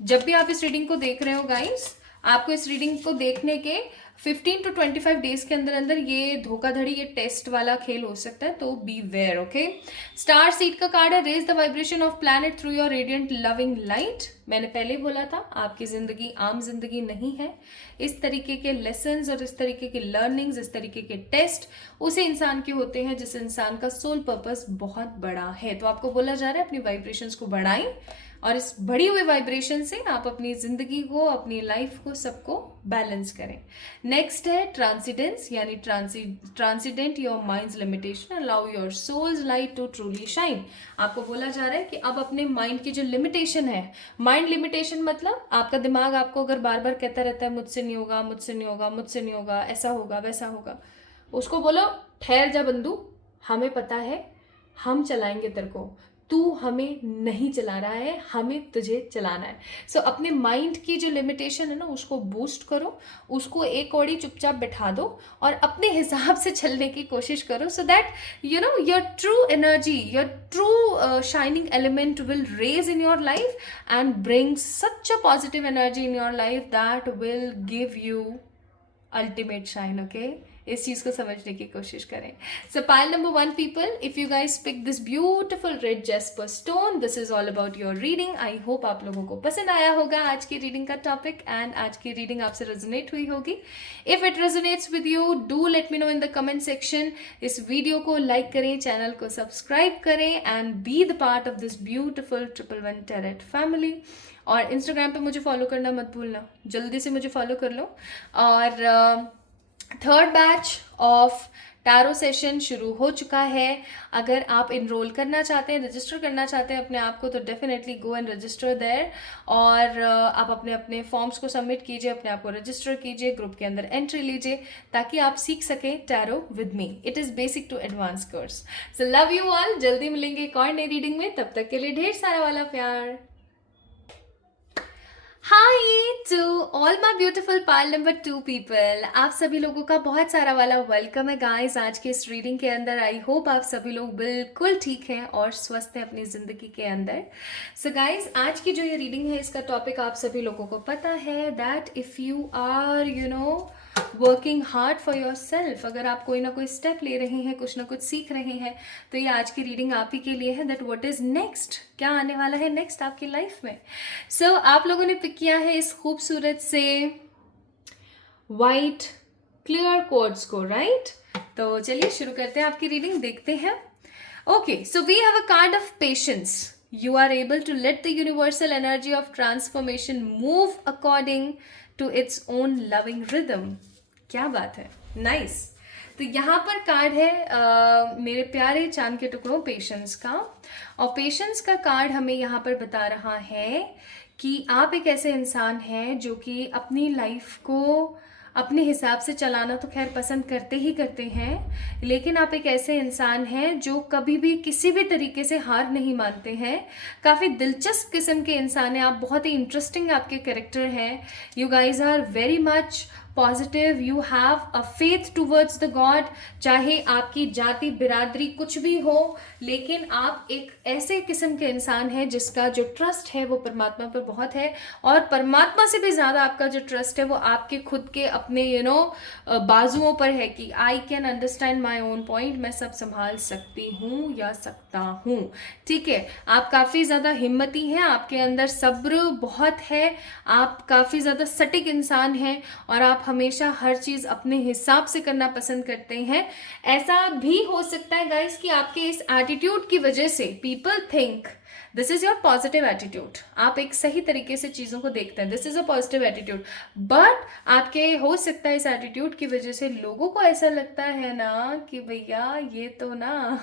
जब भी आप इस रीडिंग को देख रहे हो गाइस, आपको इस रीडिंग को देखने के 15 to 25 डेज के अंदर अंदर ये धोखाधड़ी, ये टेस्ट वाला खेल हो सकता है, तो beware, okay. Star seed का कार्ड है, raise the vibration of planet through your radiant loving light. मैंने पहले बोला था आपकी जिंदगी आम जिंदगी नहीं है। इस तरीके के लेसन्स और इस तरीके के लर्निंग्स, इस तरीके के टेस्ट उसे इंसान के होते हैं जिस इंसान का सोल पर्पस बहुत बड़ा है। तो आपको बोला जा रहा है अपनी वाइब्रेशंस को बढ़ाएं, और इस बढ़ी हुई वाइब्रेशन से आप अपनी जिंदगी को, अपनी लाइफ को, सबको बैलेंस करें। नेक्स्ट है ट्रांसीडेंस, यानी transcend your mind's limitation, allow your soul's light to truly shine. आपको बोला जा रहा है कि अब अपने माइंड की जो लिमिटेशन है, माइंड लिमिटेशन मतलब आपका दिमाग आपको अगर बार बार कहता रहता है मुझसे नहीं होगा, मुझसे नहीं होगा, मुझसे नहीं होगा, ऐसा होगा वैसा होगा, उसको बोलो ठहर जा बंधु, हमें पता है, हम चलाएंगे तेरे को, तू हमें नहीं चला रहा है, हमें तुझे चलाना है। सो अपने माइंड की जो लिमिटेशन है ना, उसको बूस्ट करो, उसको एक कौड़ी चुपचाप बैठा दो और अपने हिसाब से चलने की कोशिश करो, so that you know your true energy, your true shining element will raise in your life and bring such a positive energy in your life that will give you ultimate shine, okay. इस चीज को समझने की कोशिश करें। So pile number 1 people, if you guys pick this beautiful red jasper stone, this is all about your reading. I hope आप लोगों को पसंद आया होगा आज की रीडिंग का टॉपिक, एंड आज की रीडिंग आपसे रेजोनेट हुई होगी। If it resonates with you, do let me know in the comment section. इस वीडियो को लाइक करें, चैनल को सब्सक्राइब करें, and be the part of this beautiful 111 tarot family. और इंस्टाग्राम पे मुझे फॉलो करना मत भूलना, जल्दी से मुझे फॉलो कर लो। और third batch of tarot session शुरू हो चुका है। अगर आप इनरोल करना चाहते हैं, रजिस्टर करना चाहते हैं अपने आप को, तो definitely go and register there. और आप अपने अपने फॉर्म्स को सबमिट कीजिए, अपने आप को रजिस्टर कीजिए, ग्रुप के अंदर एंट्री लीजिए, ताकि आप सीख सकें tarot with me. It is basic to advance course. So love you all, जल्दी मिलेंगे एक और नई रीडिंग में, तब तक के लिए ढेर सारा वाला प्यार। Hi to all my beautiful pile number 2 people, आप सभी लोगों का बहुत सारा वाला वेलकम है गाइस आज के इस रीडिंग के अंदर। आई होप आप सभी लोग बिल्कुल ठीक हैं और स्वस्थ हैं अपनी ज़िंदगी के अंदर। सो गाइस, आज की जो ये रीडिंग है, इसका टॉपिक आप सभी लोगों को पता है, that if you are working hard for yourself, अगर आप कोई ना कोई स्टेप ले रहे हैं, कुछ ना कुछ सीख रहे हैं, तो ये आज की रीडिंग आप ही के लिए है। दैट व्हाट इज नेक्स्ट, क्या आने वाला है नेक्स्ट आपकी लाइफ में। सो आप लोगों ने पिक किया है इस खूबसूरत से वाइट क्लियर कोड्स को, राइट? तो चलिए शुरू करते हैं आपकी रीडिंग, देखते हैं। Okay, so we have a card of patience. You are able to let the universal energy of transformation move according to its own loving rhythm. क्या बात है, नाइस। तो यहाँ पर कार्ड है मेरे प्यारे चांद के टुकड़ों पेशेंस का, और पेशेंस का कार्ड हमें यहाँ पर बता रहा है कि आप एक ऐसे इंसान हैं जो कि अपनी लाइफ को अपने हिसाब से चलाना तो खैर पसंद करते ही करते हैं, लेकिन आप एक ऐसे इंसान हैं जो कभी भी किसी भी तरीके से हार नहीं मानते हैं। काफ़ी दिलचस्प किस्म के इंसान हैं आप, बहुत ही इंटरेस्टिंग आपके कैरेक्टर हैं। You guys are very much positive, you have a faith towards the god. चाहे आपकी जाति बिरादरी कुछ भी हो, लेकिन आप एक ऐसे किस्म के इंसान हैं जिसका जो ट्रस्ट है वो परमात्मा पर बहुत है, और परमात्मा से भी ज़्यादा आपका जो ट्रस्ट है वो आपके खुद के अपने बाजुओं पर है कि I can understand my own point, मैं सब संभाल सकती हूँ या सकता हूँ। ठीक है, आप काफ़ी ज़्यादा हिम्मती हैं, आपके अंदर सब्र बहुत है, आप काफ़ी ज़्यादा सटीक इंसान हैं, और आप हमेशा हर चीज़ अपने हिसाब से करना पसंद करते हैं। ऐसा भी हो सकता है गाइस कि आपके इस एटीट्यूड की वजह से people think this is your positive attitude, आप एक सही तरीके से चीज़ों को देखते हैं, this is a positive attitude, but आपके हो सकता है इस एटीट्यूड की वजह से लोगों को ऐसा लगता है ना कि भैया ये तो ना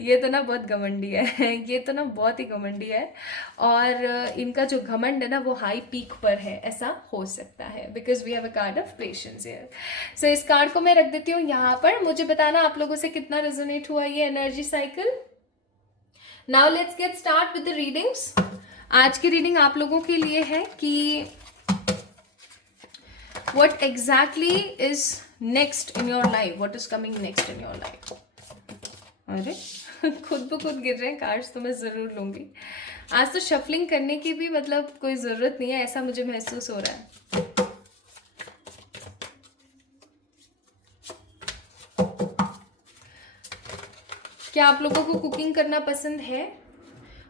ये तो ना बहुत घमंडी है, ये तो ना बहुत ही घमंडी है, और इनका जो घमंड है ना वो हाई पीक पर है, ऐसा हो सकता है, because we have a card of patience here. So इस कार्ड को मैं रख देती हूँ यहाँ पर। मुझे बताना आप लोगों से कितना रेजोनेट हुआ ये energy cycle. Now let's get start with the readings. आज की रीडिंग आप लोगों के लिए है कि what exactly is next in your life, what is coming next in your life। अरे खुद ब खुद गिर रहे हैं कार्ड्स, तो मैं ज़रूर लूँगी। आज तो शफलिंग करने की भी मतलब कोई ज़रूरत नहीं है, ऐसा मुझे महसूस हो रहा है। क्या आप लोगों को कुकिंग करना पसंद है?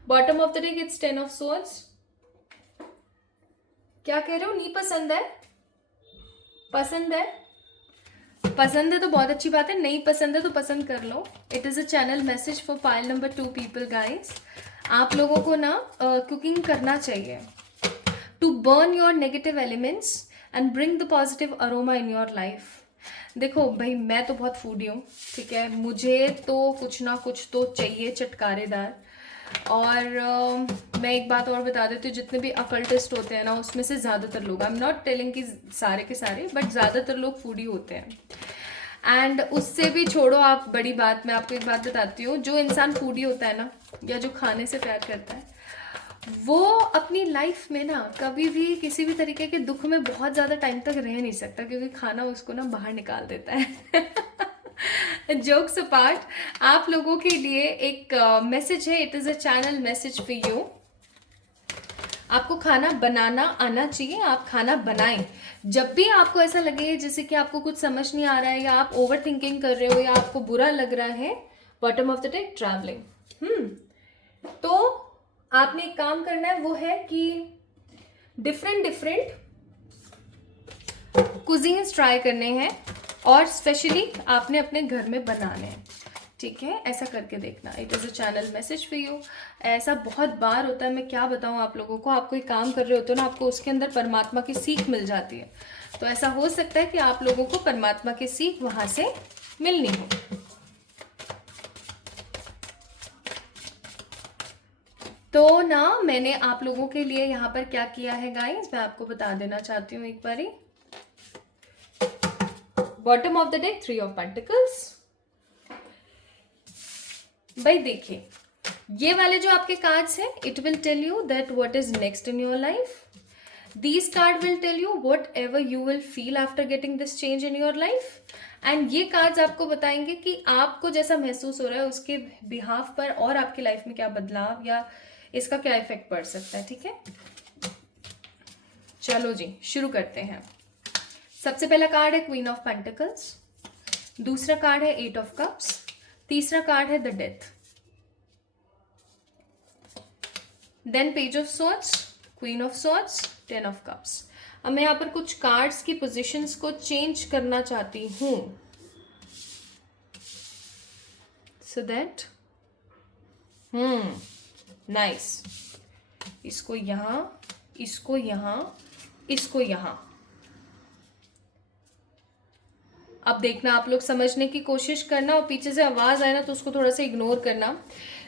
Bottom of the deck it's 10 of swords. क्या कह रहे हो, नहीं पसंद है? पसंद है? पसंद है तो बहुत अच्छी बात है, नहीं पसंद है तो पसंद कर लो। It is a channel message for pile number 2 people guys. आप लोगों को ना कुकिंग करना चाहिए to burn your negative elements and bring the positive aroma in your life. देखो भाई, मैं तो बहुत फूडी हूँ, ठीक है, मुझे तो कुछ ना कुछ तो चाहिए चटकारेदार। और मैं एक बात और बता देती हूँ, जितने भी अकल्टिस्ट होते हैं ना, उसमें से ज़्यादातर लोग, आई एम नॉट टेलिंग कि सारे के सारे, बट ज़्यादातर लोग फूडी होते हैं। एंड उससे भी छोड़ो आप, बड़ी बात मैं आपको एक बात बताती हूँ, जो इंसान फूडी होता है ना, या जो खाने से प्यार करता है, वो अपनी लाइफ में ना कभी भी किसी भी तरीके के दुख में बहुत ज़्यादा टाइम तक रह नहीं सकता, क्योंकि खाना उसको ना बाहर निकाल देता है। जोक्स अपार्ट, आप लोगों के लिए एक मैसेज है, it is a channel message for you. आपको खाना बनाना आना चाहिए, आप खाना बनाएं। जब भी आपको ऐसा लगे जैसे कि आपको कुछ समझ नहीं आ रहा है, या आप ओवर थिंकिंग कर रहे हो, या आपको बुरा लग रहा है, bottom of the deck travelling, तो आपने एक काम करना है, वो है कि डिफरेंट कुजीन्स ट्राई करने हैं, और स्पेशली आपने अपने घर में बनाने हैं, ठीक है, ऐसा करके देखना। It is a channel message for you. ऐसा बहुत बार होता है, मैं क्या बताऊँ आप लोगों को, आप कोई काम कर रहे होते हो ना, आपको उसके अंदर परमात्मा की सीख मिल जाती है। तो ऐसा हो सकता है कि आप लोगों को परमात्मा की सीख वहाँ से मिलनी हो। तो ना मैंने आप लोगों के लिए यहाँ पर क्या किया है गाइस, मैं आपको बता देना चाहती हूँ एक बारी। Bottom of the deck 3 of pentacles. भाई देखिए, ये वाले जो आपके कार्ड्स हैं, it will tell you that what is next in your life. These card will tell you whatever you will feel after getting this change in your life. And ये cards आपको बताएंगे कि आपको जैसा महसूस हो रहा है उसके बिहाफ पर और आपकी लाइफ में क्या बदलाव या इसका क्या इफेक्ट पड़ सकता है। ठीक है, चलो जी शुरू करते हैं। सबसे पहला कार्ड है क्वीन ऑफ पेंटिकल्स, दूसरा कार्ड है 8 ऑफ कप्स, तीसरा कार्ड है the death, then page of swords, queen of swords, 10 of cups. अब मैं यहाँ पर कुछ कार्ड्स की पोजीशंस को चेंज करना चाहती हूँ, सो दैट नाइस, इसको यहाँ, इसको यहाँ, इसको यहाँ। अब देखना, आप लोग समझने की कोशिश करना, और पीछे से आवाज आए ना तो उसको थोड़ा सा इग्नोर करना।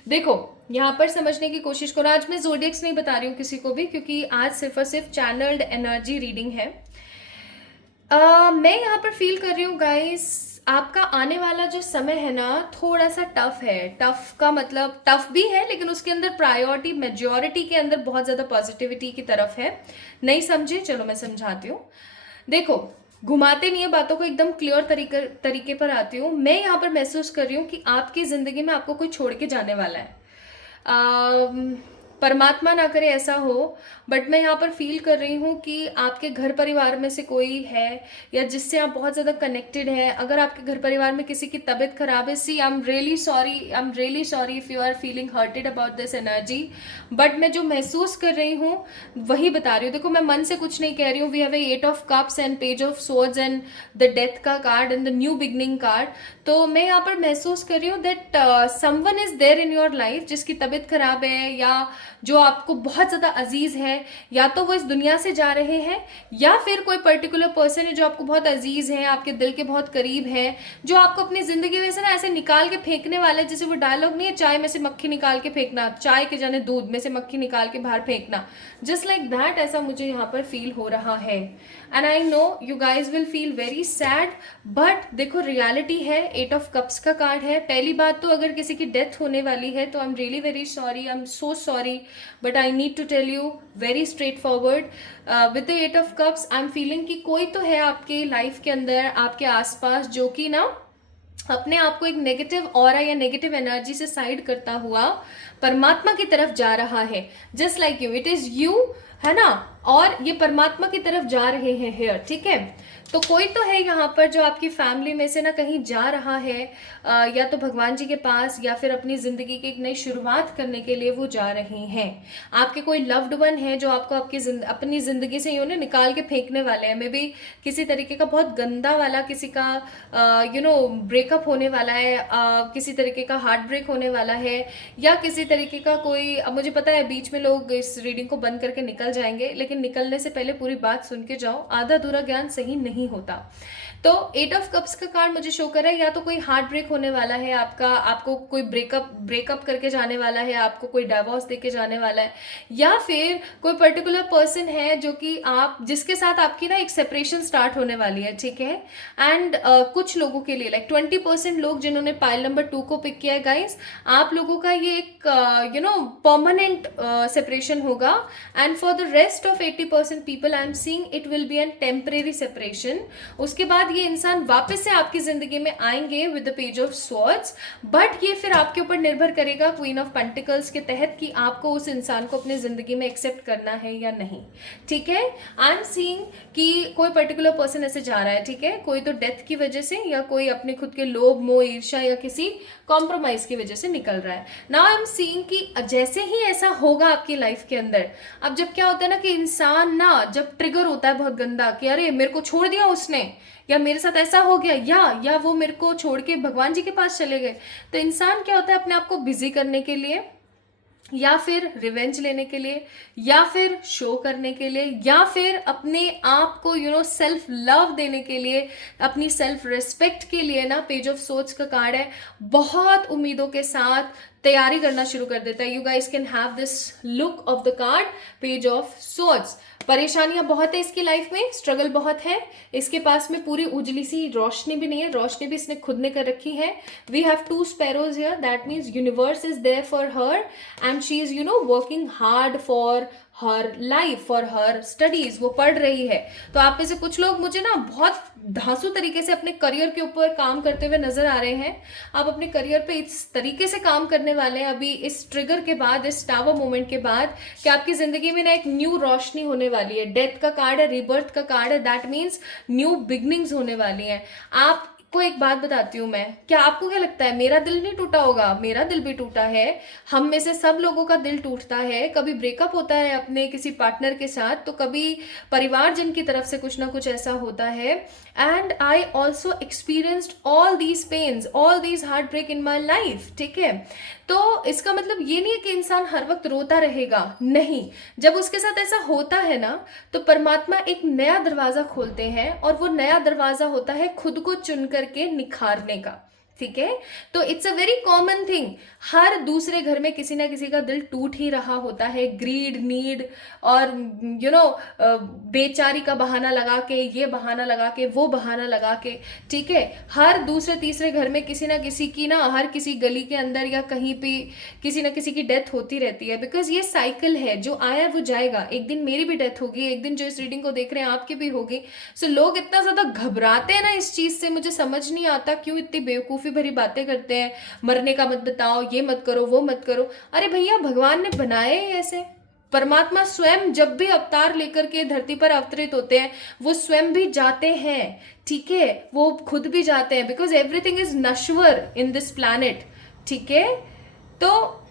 देखो यहाँ पर समझने की कोशिश करो। आज मैं ज़ोडिएक्स नहीं बता रही हूँ किसी को भी, क्योंकि आज सिर्फ और सिर्फ चैनल्ड एनर्जी रीडिंग है। मैं यहाँ पर फील कर रही हूँ गाइस, आपका आने वाला जो समय है ना थोड़ा सा टफ है। टफ का मतलब टफ भी है, लेकिन उसके अंदर प्रायोरिटी मेजॉरिटी के अंदर बहुत ज़्यादा पॉजिटिविटी की तरफ है। नहीं समझे, चलो मैं समझाती हूँ। देखो, घुमाते नहीं है बातों को, एकदम क्लियर तरीके पर आती हूँ। मैं यहाँ पर महसूस कर रही हूँ कि आपकी ज़िंदगी में आपको कोई छोड़ के जाने वाला है। परमात्मा ना करे ऐसा हो, बट मैं यहाँ पर फील कर रही हूँ कि आपके घर परिवार में से कोई है या जिससे आप बहुत ज़्यादा कनेक्टेड हैं। अगर आपके घर परिवार में किसी की तबीयत खराब है, see I am really sorry if you are feeling hurted about this energy, but मैं जो महसूस कर रही हूँ वही बता रही हूँ। देखो, मैं मन से कुछ नहीं कह रही हूँ। We have 8 of cups and page of swords and the death का card and the new beginning card. तो मैं यहाँ पर महसूस कर रही हूँ that someone is there in your life जिसकी तबीयत खराब है, या जो आपको बहुत ज़्यादा अजीज है, या तो वो इस दुनिया से जा रहे हैं, या फिर कोई पर्टिकुलर पर्सन है जो आपको बहुत अजीज है, आपके दिल के बहुत करीब है, जो आपको अपनी ज़िंदगी में से ना ऐसे निकाल के फेंकने वाला है। जैसे वो डायलॉग नहीं है, चाय में से मक्खी निकाल के फेंकना, चाय के जाने दूध में से मक्खी निकाल के बाहर फेंकना, जस्ट लाइक दैट। ऐसा मुझे यहाँ पर फील हो रहा है। And I know you guys will feel very sad, but देखो रियलिटी है। 8 ऑफ कप्स का कार्ड है। पहली बात तो अगर किसी की डेथ होने वाली है तो I am really very sorry, I am so sorry, but I need to tell you very straightforward. With the 8 of cups I am feeling कि कोई तो है आपके लाइफ के अंदर, आपके आसपास, जो कि ना अपने आप को एक नेगेटिव ऑरा या नेगेटिव एनर्जी से साइड करता हुआ परमात्मा की तरफ जा रहा है। Just like you, it is you, है ना, और ये परमात्मा की तरफ जा रहे हैं हियर। ठीक है, तो कोई तो है यहाँ पर जो आपकी फैमिली में से ना कहीं जा रहा है, या तो भगवान जी के पास, या फिर अपनी ज़िंदगी की एक नई शुरुआत करने के लिए वो जा रहे हैं। आपके कोई लव्ड वन है जो आपको अपनी ज़िंदगी से यूँ निकाल के फेंकने वाले हैं। मे बी किसी तरीके का बहुत गंदा वाला किसी का ब्रेकअप होने वाला है, किसी तरीके का हार्ट ब्रेक होने वाला है, या किसी तरीके का कोई, अब मुझे पता है बीच में लोग इस रीडिंग को बंद करके निकल जाएंगे, लेकिन निकलने से पहले पूरी बात सुन के जाओ, आधा अधूरा ज्ञान सही नहीं होता। तो 8 ऑफ कप्स का कार्ड मुझे शो कर रहा है, या तो कोई हार्ट ब्रेक होने वाला है आपका, आपको कोई ब्रेकअप करके जाने वाला है, आपको कोई डाइवोर्स देके जाने वाला है, या फिर कोई पर्टिकुलर पर्सन है जो कि आप, जिसके साथ आपकी ना एक सेपरेशन स्टार्ट होने वाली है। ठीक है, एंड कुछ लोगों के लिए लाइक 20% लोग जिन्होंने पाइल नंबर 2 को पिक किया है गाइस, आप लोगों का ये एक परमानेंट सेपरेशन होगा। And for the rest of 80% people I am seeing it will be an temporary separation. उसके बाद ये इंसान वापस से आपकी जिंदगी में आएंगे with the page of swords, but ये फिर आपके ऊपर निर्भर करेगा क्वीन ऑफ पेंटिकल्स के तहत कि आपको उस इंसान को अपनी जिंदगी में एक्सेप्ट करना है या नहीं। ठीक है, आई एम सीइंग कि कोई पर्टिकुलर पर्सन ऐसे जा रहा है। ठीक है, कोई तो डेथ की वजह से, या कोई अपने खुद के लोभ मोह ईर्ष्या या किसी कॉम्प्रोमाइज की वजह से निकल रहा है। नाउ आई एम सीइंग कि जैसे ही ऐसा होगा आपकी लाइफ के अंदर, अब जब क्या होता है ना कि इंसान ना जब ट्रिगर होता है बहुत गंदा कि अरे मेरे को छोड़ दिया उसने, या मेरे साथ ऐसा हो गया, या वो मेरे को छोड़ के भगवान जी के पास चले गए। तो इंसान क्या होता है, अपने आप को बिजी करने के लिए, या फिर रिवेंज लेने के लिए, या फिर शो करने के लिए, या फिर अपने आप को सेल्फ लव देने के लिए, अपनी सेल्फ रिस्पेक्ट के लिए ना, पेज ऑफ सोर्ड्स का कार्ड है, बहुत उम्मीदों के साथ तैयारी करना शुरू कर देता है। You guys can have this look of the card page of swords. परेशानियां बहुत है इसकी लाइफ में, स्ट्रगल बहुत है, इसके पास में पूरी उजली सी रोशनी भी नहीं है, रोशनी भी इसने खुद ने कर रखी है। We have 2 sparrows here, that means universe is there for her and she is working hard for her life, for her studies, वो पढ़ रही है। तो आप में से कुछ लोग मुझे ना बहुत धांसू तरीके से अपने करियर के ऊपर काम करते हुए नजर आ रहे हैं। आप अपने करियर पे इस तरीके से काम करने वाले हैं अभी इस ट्रिगर के बाद, इस टावर मोमेंट के बाद, कि आपकी जिंदगी में ना एक न्यू रोशनी होने वाली है। डेथ का कार्ड है, रिबर्थ का कार्ड है, दैट मीन्स न्यू बिगनिंग्स होने वाली हैं। आप को एक बात बताती हूँ मैं, क्या आपको क्या लगता है मेरा दिल नहीं टूटा होगा? मेरा दिल भी टूटा है, हम में से सब लोगों का दिल टूटता है। कभी ब्रेकअप होता है अपने किसी पार्टनर के साथ, तो कभी परिवारजन की तरफ से कुछ ना कुछ ऐसा होता है। And I also experienced all these pains, all these heartbreak in my life, ठीक है। तो इसका मतलब ये नहीं है कि इंसान हर वक्त रोता रहेगा, नहीं। जब उसके साथ ऐसा होता है ना, तो परमात्मा एक नया दरवाजा खोलते हैं, और वो नया दरवाजा होता है खुद को चुन करके निखारने का, ठीक है। तो it's a very common thing, हर दूसरे घर में किसी ना किसी का दिल टूट ही रहा होता है, ग्रीड, नीड और बेचारी का बहाना लगा के, ये बहाना लगा के, वो बहाना लगा के, ठीक है। हर दूसरे तीसरे घर में किसी ना किसी की ना, हर किसी गली के अंदर या कहीं पे किसी ना किसी की डेथ होती रहती है, बिकॉज ये साइकिल है, जो आया वो जाएगा। एक दिन मेरी भी डेथ होगी, एक दिन जो इस रीडिंग को देख रहे हैं आपकी भी होगी। सो लोग इतना ज्यादा घबराते हैं ना इस चीज से, मुझे समझ नहीं आता क्यों इतनी बेवकूफी भरी बातें करते हैं। मरने का मत बताओ, ये मत करो, वो मत करो। अरे भैया, भगवान ने बनाए ऐसे। परमात्मा स्वयं जब भी अवतार लेकर के धरती पर अवतरित होते हैं, वो स्वयं भी जाते हैं, ठीक है, वो खुद भी जाते हैं, बिकॉज एवरीथिंग इज नश्वर इन दिस प्लैनेट, ठीक है। तो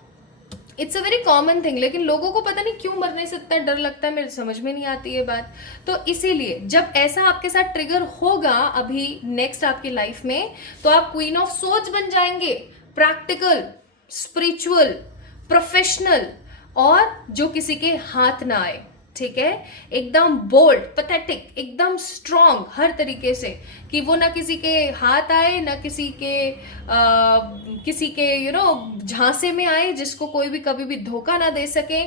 it's a very common thing, लेकिन लोगों को पता नहीं क्यों मरने से इतना डर लगता है, मेरे समझ में नहीं आती है बात। तो इसीलिए जब ऐसा आपके साथ ट्रिगर होगा अभी नेक्स्ट आपकी लाइफ में, तो आप क्वीन ऑफ सोर्ड्स बन जाएंगे, प्रैक्टिकल, स्पिरिचुअल, प्रोफेशनल, और जो किसी के हाथ ना आए, ठीक है। एकदम बोल्ड, पैथेटिक, एकदम स्ट्रॉन्ग हर तरीके से, कि वो ना किसी के हाथ आए, ना किसी के झांसे में आए, जिसको कोई भी कभी भी धोखा ना दे सके।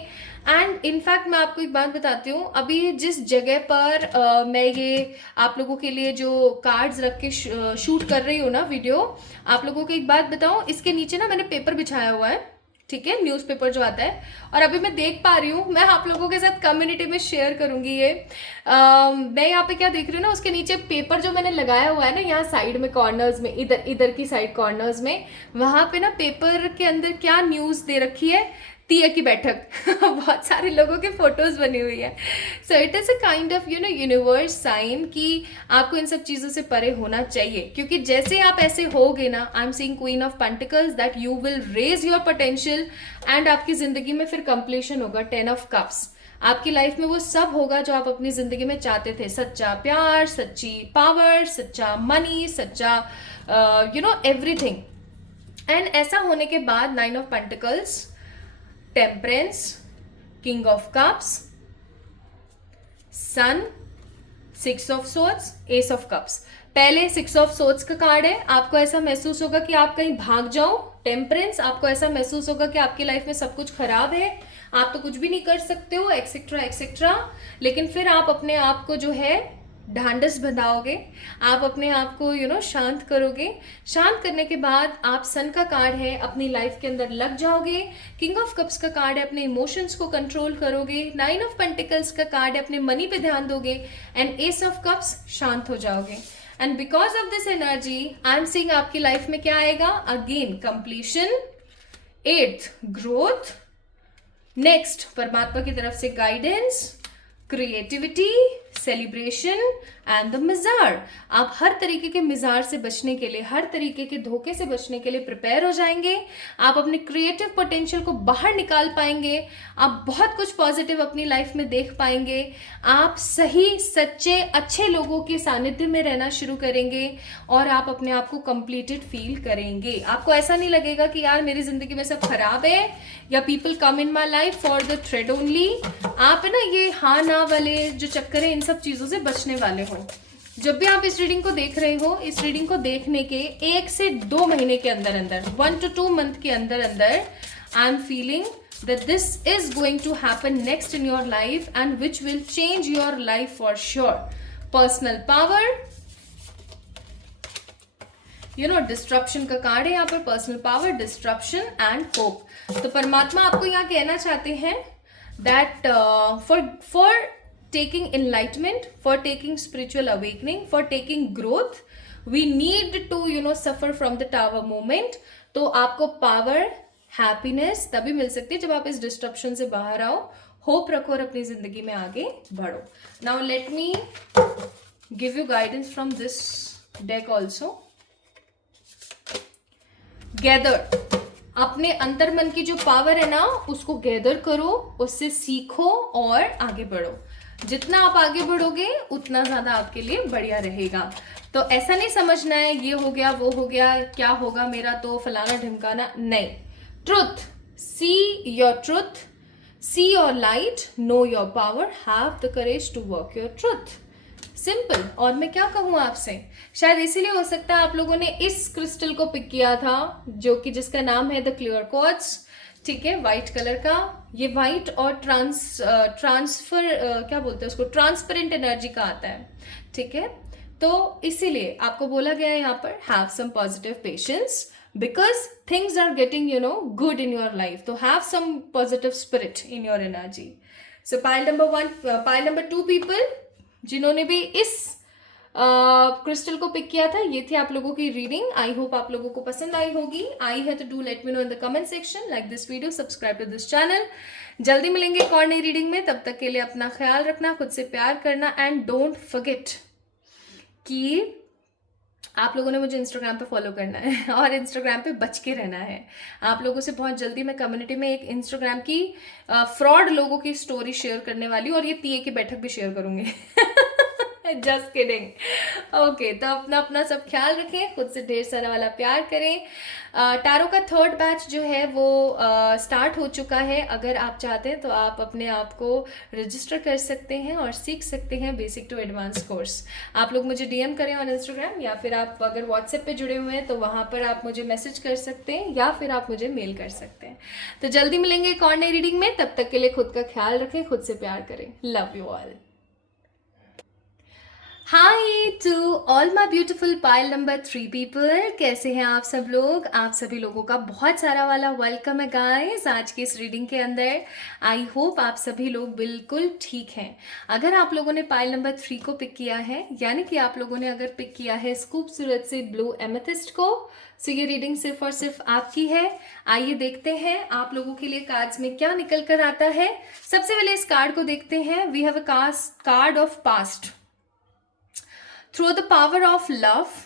एंड इनफैक्ट मैं आपको एक बात बताती हूँ, अभी जिस जगह पर मैं ये आप लोगों के लिए जो कार्ड्स रख के शूट कर रही हूँ ना वीडियो, आप लोगों को एक बात बताऊँ, इसके नीचे ना मैंने पेपर बिछाया हुआ है, ठीक है, न्यूज़पेपर जो आता है, और अभी मैं देख पा रही हूँ, मैं आप लोगों के साथ कम्युनिटी में शेयर करूंगी ये। मैं यहाँ पे क्या देख रही हूँ ना, उसके नीचे पेपर जो मैंने लगाया हुआ है ना, यहाँ साइड में कॉर्नर्स में, इधर की साइड कॉर्नर्स में, वहां पे ना पेपर के अंदर क्या न्यूज़ दे रखी है, तीये की बैठक बहुत सारे लोगों के फोटोज बनी हुई है। So it is a kind of universe sign कि आपको इन सब चीजों से परे होना चाहिए, क्योंकि जैसे आप ऐसे होगे ना, I am seeing queen of pentacles, that you will raise your potential, and आपकी जिंदगी में फिर कंप्लीशन होगा 10 ऑफ कप्स। आपकी लाइफ में वो सब होगा जो आप अपनी जिंदगी में चाहते थे, सच्चा प्यार, सच्ची पावर, सच्चा मनी, सच्चा एवरीथिंग। एंड ऐसा होने के बाद 9 of pentacles, temperance, king of cups, sun, 6 of swords, ace of cups. पहले 6 ऑफ सोर्ड्स का कार्ड है, आपको ऐसा महसूस होगा कि आप कहीं भाग जाओ। टेम्परेंस, आपको ऐसा महसूस होगा कि आपकी लाइफ में सब कुछ खराब है, आप तो कुछ भी नहीं कर सकते हो, एक्सेट्रा एक्सेट्रा। लेकिन फिर आप अपने आप को जो है ढांढस बंधाओगे, आप अपने आप को शांत करोगे। शांत करने के बाद आप सन का कार्ड है, अपनी लाइफ के अंदर लग जाओगे। किंग ऑफ कप्स का कार्ड है, अपने इमोशंस को कंट्रोल करोगे। 9 ऑफ पेंटिकल्स का कार्ड है, अपने मनी पे ध्यान दोगे। एंड एस ऑफ कप्स, शांत हो जाओगे। And because of this energy I am seeing आपकी लाइफ में क्या आएगा, again completion, 8th growth, next परमात्मा की तरफ से guidance, creativity, celebration and the मिजार। आप हर तरीके के मिजार से बचने के लिए, हर तरीके के धोखे से बचने के लिए प्रिपेयर हो जाएंगे। आप अपने क्रिएटिव पोटेंशियल को बाहर निकाल पाएंगे। आप बहुत कुछ पॉजिटिव अपनी लाइफ में देख पाएंगे। आप सही, सच्चे, अच्छे लोगों के सानिध्य में रहना शुरू करेंगे और आप अपने आप को कंप्लीटेड फील करेंगे। आपको ऐसा नहीं लगेगा कि यार मेरी जिंदगी में सब खराब है या people come in my life for the thread only. आप है ना ये हाँ ना वाले जो चक्कर है, इन सब चीजों से बचने वाले हो। जब भी आप इस रीडिंग को देख रहे हो, इस रीडिंग को देखने के 1 से 2 महीने के अंदर अंदर, 1 to 2 month के अंदर अंदर, आई am feeling that this is going to happen next in your life and which will change your life for sure. Personal power, you know, disruption का कार्ड है यहाँ पर, personal power, disruption and hope. तो परमात्मा आपको यहाँ कहना चाहते हैं that for taking enlightenment, for taking spiritual awakening, for taking growth, we need to, you know, suffer from the tower moment. तो आपको पावर, हैप्पीनेस तभी मिल सकती है जब आप इस डिस्ट्रप्शन से बाहर आओ, होप रखो और अपनी जिंदगी में आगे बढ़ो। Now let me give you guidance from this deck also. Gather, अपने अंतर मन की जो पावर है ना उसको गैदर करो, उससे सीखो और आगे बढ़ो। जितना आप आगे बढ़ोगे उतना ज्यादा आपके लिए बढ़िया रहेगा। तो ऐसा नहीं समझना है ये हो गया वो हो गया, क्या होगा मेरा तो फलाना ढिमकाना, नहीं। Truth, see your truth, see your light, know your power, have the courage to work your truth. Simple. और मैं क्या कहूँ आपसे, शायद इसीलिए हो सकता है आप लोगों ने इस क्रिस्टल को पिक किया था जो कि जिसका नाम है द क्लियर क्वार्ट्ज, ठीक है, व्हाइट कलर का। ये व्हाइट और ट्रांसफर क्या बोलते हैं उसको, ट्रांसपेरेंट एनर्जी का आता है, ठीक है। तो इसीलिए आपको बोला गया है यहाँ पर have some positive patience because things are getting, you know, good in your life. So have some positive spirit in your energy. So pile number 1, pile number 2 people जिन्होंने भी इस क्रिस्टल को पिक किया था, ये थी आप लोगों की रीडिंग। आई होप आप लोगों को पसंद आई होगी। आई है तो do let me know in the comment section, like this video, subscribe to this channel. जल्दी मिलेंगे एक और नई रीडिंग में, तब तक के लिए अपना ख्याल रखना, खुद से प्यार करना एंड डोंट फॉरगेट कि आप लोगों ने मुझे इंस्टाग्राम पे फॉलो करना है और इंस्टाग्राम पे बच के रहना है। आप लोगों से बहुत जल्दी मैं कम्युनिटी में एक इंस्टाग्राम की फ्रॉड लोगों की स्टोरी शेयर करने वाली हूँ और ये टीए की बैठक भी शेयर करूँगी। Just kidding. ओके, तो अपना सब ख्याल रखें, खुद से ढेर सारा वाला प्यार करें। टारो का 3rd बैच जो है वो स्टार्ट हो चुका है। अगर आप चाहते हैं तो आप अपने आप को रजिस्टर कर सकते हैं और सीख सकते हैं बेसिक टू एडवांस कोर्स। आप लोग मुझे डीएम करें ऑन इंस्टाग्राम, या फिर आप अगर व्हाट्सएप पे जुड़े हुए हैं तो वहाँ पर आप मुझे मैसेज कर सकते हैं, या फिर आप मुझे मेल कर सकते हैं। तो जल्दी मिलेंगे एक और नई रीडिंग में, तब तक के लिए खुद का ख्याल रखें, खुद से प्यार करें। Love you all. Hi to all my beautiful pile number 3 people. कैसे हैं आप सब लोग? आप सभी लोगों का बहुत सारा वाला वेलकम है गाइस आज की इस रीडिंग के अंदर। आई होप आप सभी लोग बिल्कुल ठीक हैं। अगर आप लोगों ने पाइल नंबर 3 को पिक किया है, यानी कि आप लोगों ने अगर पिक किया है इस खूबसूरत से ब्लू एमेथिस्ट को, सो ये रीडिंग सिर्फ और सिर्फ आपकी है। आइए देखते हैं आप लोगों के लिए कार्ड्स में क्या निकल कर आता है। सबसे पहले इस कार्ड को देखते हैं। We have a card of past. Through the power of love,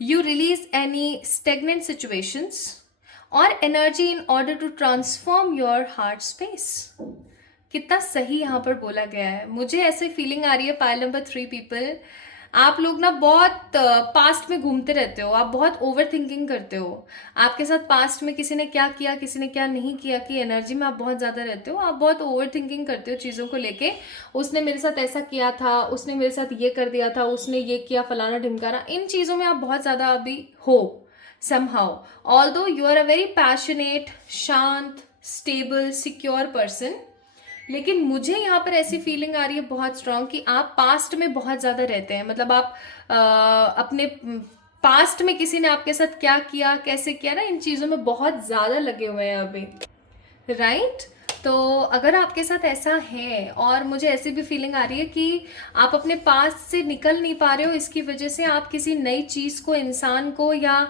you release any stagnant situations or energy in order to transform your heart space. कितना सही यहाँ पर बोला गया है। मुझे ऐसे फीलिंग आ रही है पाइल नंबर 3 पीपल, आप लोग ना बहुत पास्ट में घूमते रहते हो, आप बहुत ओवर थिंकिंग करते हो। आपके साथ पास्ट में किसी ने क्या किया, किसी ने क्या नहीं किया की एनर्जी में आप बहुत ज़्यादा रहते हो। आप बहुत ओवर थिंकिंग करते हो चीज़ों को लेके। उसने मेरे साथ ऐसा किया था, उसने मेरे साथ ये कर दिया था, उसने ये किया, फलाना ढिमकाना, इन चीज़ों में आप बहुत ज़्यादा अभी हो somehow. Although you are a very passionate, शांत, स्टेबल, सिक्योर पर्सन, लेकिन मुझे यहाँ पर ऐसी फीलिंग आ रही है बहुत स्ट्रांग कि आप पास्ट में बहुत ज़्यादा रहते हैं। मतलब आप अपने पास्ट में किसी ने आपके साथ क्या किया, कैसे किया ना, इन चीज़ों में बहुत ज़्यादा लगे हुए हैं अभी, राइट? तो अगर आपके साथ ऐसा है, और मुझे ऐसी भी फीलिंग आ रही है कि आप अपने पास्ट से निकल नहीं पा रहे हो, इसकी वजह से आप किसी नई चीज़ को, इंसान को, या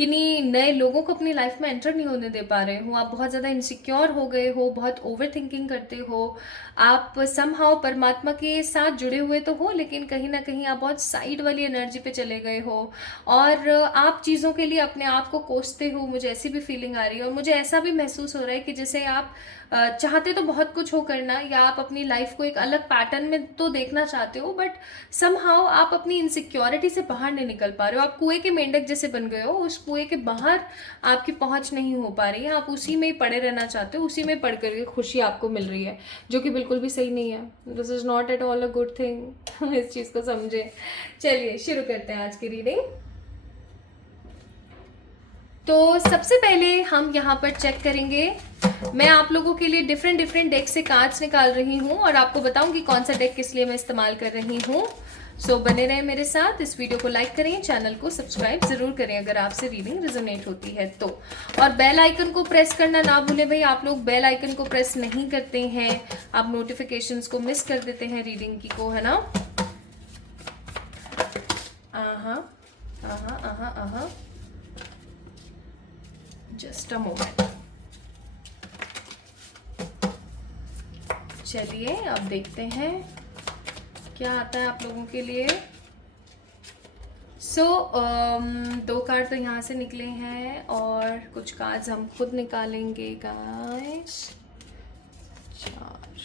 किन्हीं नए लोगों को अपनी लाइफ में एंटर नहीं होने दे पा रहे हो, आप बहुत ज़्यादा इनसिक्योर हो गए हो, बहुत ओवर थिंकिंग करते हो, आप समहाउ परमात्मा के साथ जुड़े हुए तो हो लेकिन कहीं ना कहीं आप बहुत साइड वाली एनर्जी पे चले गए हो और आप चीज़ों के लिए अपने आप को कोसते हो। मुझे ऐसी भी फीलिंग आ रही है और मुझे ऐसा भी महसूस हो रहा है कि जैसे आप चाहते तो बहुत कुछ हो करना, या आप अपनी लाइफ को एक अलग पैटर्न में तो देखना चाहते हो, बट समहाउ आप अपनी इनसिक्योरिटी से बाहर नहीं निकल पा रहे हो। आप कुएं के मेंढक जैसे बन गए हो, उस कुएं के बाहर आपकी पहुंच नहीं हो पा रही है, आप उसी में ही पड़े रहना चाहते हो, उसी में पढ़ करके खुशी आपको मिल रही है, जो कि बिल्कुल भी सही नहीं है। This is not at all a good thing. इस चीज़ को समझे। चलिए शुरू करते हैं आज की रीडिंग। तो सबसे पहले हम यहाँ पर चेक करेंगे, मैं आप लोगों के लिए डिफरेंट डेक से कार्ड्स निकाल रही हूँ और आपको बताऊंगी कौन सा डेक किस लिए मैं इस्तेमाल कर रही हूँ। सो बने रहें मेरे साथ, इस वीडियो को लाइक करें, चैनल को सब्सक्राइब जरूर करें अगर आपसे रीडिंग रेजोनेट होती है तो, और बेल आइकन को प्रेस करना ना भूलें भाई। आप लोग बेल आइकन को प्रेस नहीं करते हैं, आप नोटिफिकेशंस को मिस कर देते हैं रीडिंग की को, है ना। आहा आहा आहा आहा, जस्ट अ मोमेंट। चलिए अब देखते हैं क्या आता है आप लोगों के लिए। सो दो कार्ड तो यहाँ से निकले हैं और कुछ कार्ड्स हम खुद निकालेंगे guys. 4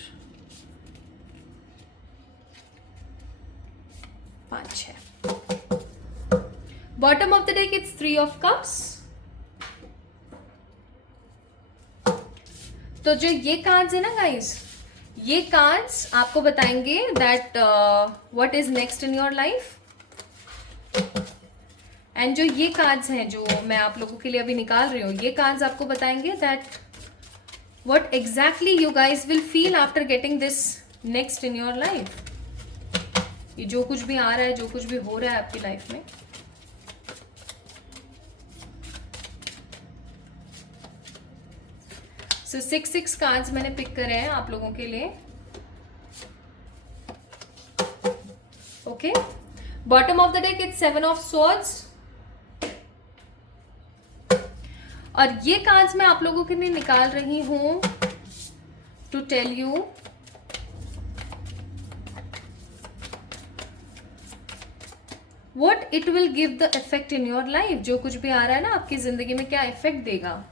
5 6। Bottom of the deck it's 3 of cups. तो जो ये कार्ड्स है ना गाइस, ये कार्ड्स आपको बताएंगे that what is next in your life. And जो ये कार्ड्स हैं जो मैं आप लोगों के लिए अभी निकाल रही हूँ, ये कार्ड्स आपको बताएंगे that what exactly you guys will feel after getting this next in your life. ये जो कुछ भी आ रहा है, जो कुछ भी हो रहा है आपकी लाइफ में, सो 6 कार्ड्स मैंने पिक करे हैं आप लोगों के लिए। Okay, bottom of the deck it's 7 of swords. और ये कार्ड्स मैं आप लोगों के लिए निकाल रही हूं to tell you what it will give the effect in your life. जो कुछ भी आ रहा है ना आपकी जिंदगी में, क्या इफेक्ट देगा।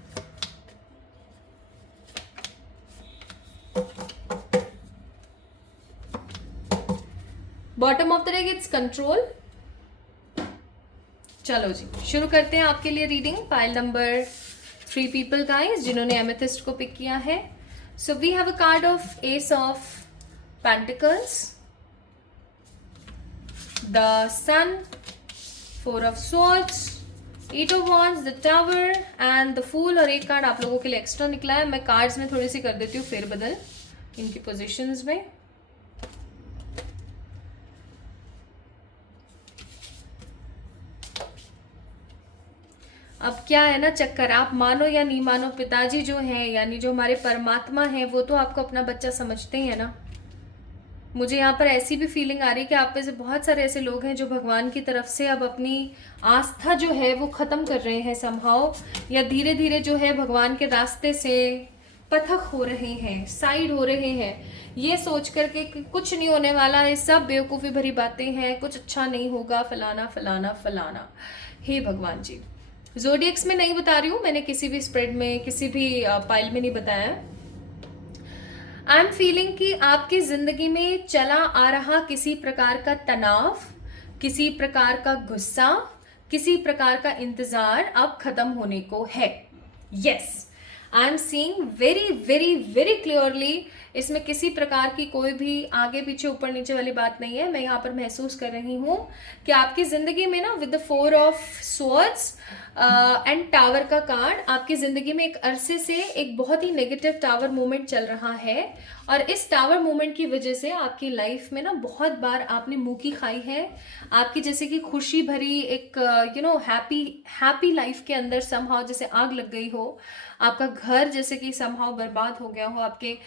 Bottom of the deck it's control. चलो जी शुरू करते हैं आपके लिए reading. Pile number 3 people guys जिन्होंने एमेथिस्ट को पिक किया है। So we have a card of ace of pentacles, the sun, 4 of swords, 8 of wands, the tower and the fool. और एक कार्ड आप लोगों के लिए एक्स्ट्रा निकला है। मैं कार्ड्स में थोड़ी सी कर देती हूँ फेरबदल इनकी पोजीशंस में। अब क्या है ना चक्कर, आप मानो या नहीं मानो, पिताजी जो हैं यानी जो हमारे परमात्मा हैं वो तो आपको अपना बच्चा समझते ही है ना। मुझे यहाँ पर ऐसी भी फीलिंग आ रही है कि आप में से बहुत सारे ऐसे लोग हैं जो भगवान की तरफ से अब अपनी आस्था जो है वो ख़त्म कर रहे हैं समहाउ, या धीरे धीरे जो है भगवान के रास्ते से पथक हो रहे हैं, साइड हो रहे हैं, ये सोच करके कि कुछ नहीं होने वाला है, सब बेवकूफ़ी भरी बातें हैं, कुछ अच्छा नहीं होगा, फलाना फलाना फलाना। हे भगवान जी, ज़ोडिएक्स में नहीं बता रही हूँ मैंने, किसी भी स्प्रेड में, किसी भी पाइल में नहीं बताया। आई एम फीलिंग कि आपकी जिंदगी में चला आ रहा किसी प्रकार का तनाव, किसी प्रकार का गुस्सा, किसी प्रकार का इंतजार अब खत्म होने को है। Yes, I am seeing very very very clearly. इसमें किसी प्रकार की कोई भी आगे पीछे ऊपर नीचे वाली बात नहीं है। मैं यहाँ पर महसूस कर रही हूँ कि आपकी जिंदगी में ना with the 4 of swords and tower का कार्ड, आपकी जिंदगी में एक अरसे से एक बहुत ही नेगेटिव टावर मूवमेंट चल रहा है। और इस टावर मूवमेंट की वजह से आपकी लाइफ में ना बहुत बार आपने मुंह की खाई है। आपकी जैसे कि खुशी भरी एक हैप्पी लाइफ के अंदर समहाउ जैसे आग लग गई हो, आपका घर जैसे कि समहाउ बर्बाद हो गया हो, आपके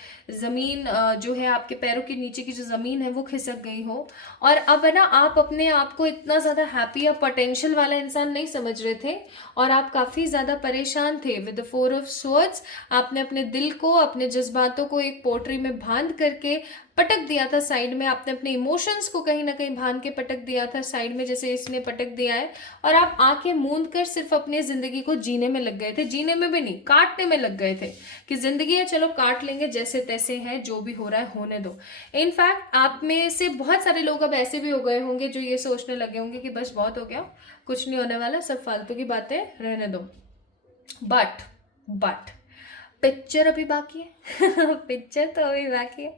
ज़मीन जो है आपके पैरों के नीचे की जो ज़मीन है वो खिसक गई हो, और अब है ना आप अपने आप को इतना ज़्यादा हैप्पी या पोटेंशियल वाला इंसान नहीं समझ रहे थे, और आप काफ़ी ज़्यादा परेशान थे। With the four of swords आपने अपने दिल को, अपने जज्बातों को एक पोटरी में बांध करके पटक दिया था साइड में, आपने अपने इमोशंस को कहीं ना कहीं बांध के पटक दिया था साइड में, जैसे इसने पटक दिया है, और आप आंखें मूंद कर सिर्फ अपनी जिंदगी को जीने में लग गए थे। जीने में भी नहीं, काटने में लग गए थे कि जिंदगी है, चलो काट लेंगे, जैसे तैसे है, जो भी हो रहा है होने दो। इनफैक्ट आप में से बहुत सारे लोग अब ऐसे भी हो गए होंगे जो ये सोचने लगे होंगे कि बस बहुत हो गया, कुछ नहीं होने वाला, सब फालतू की बातें, रहने दो। बट पिक्चर अभी बाकी है पिक्चर तो अभी बाकी है।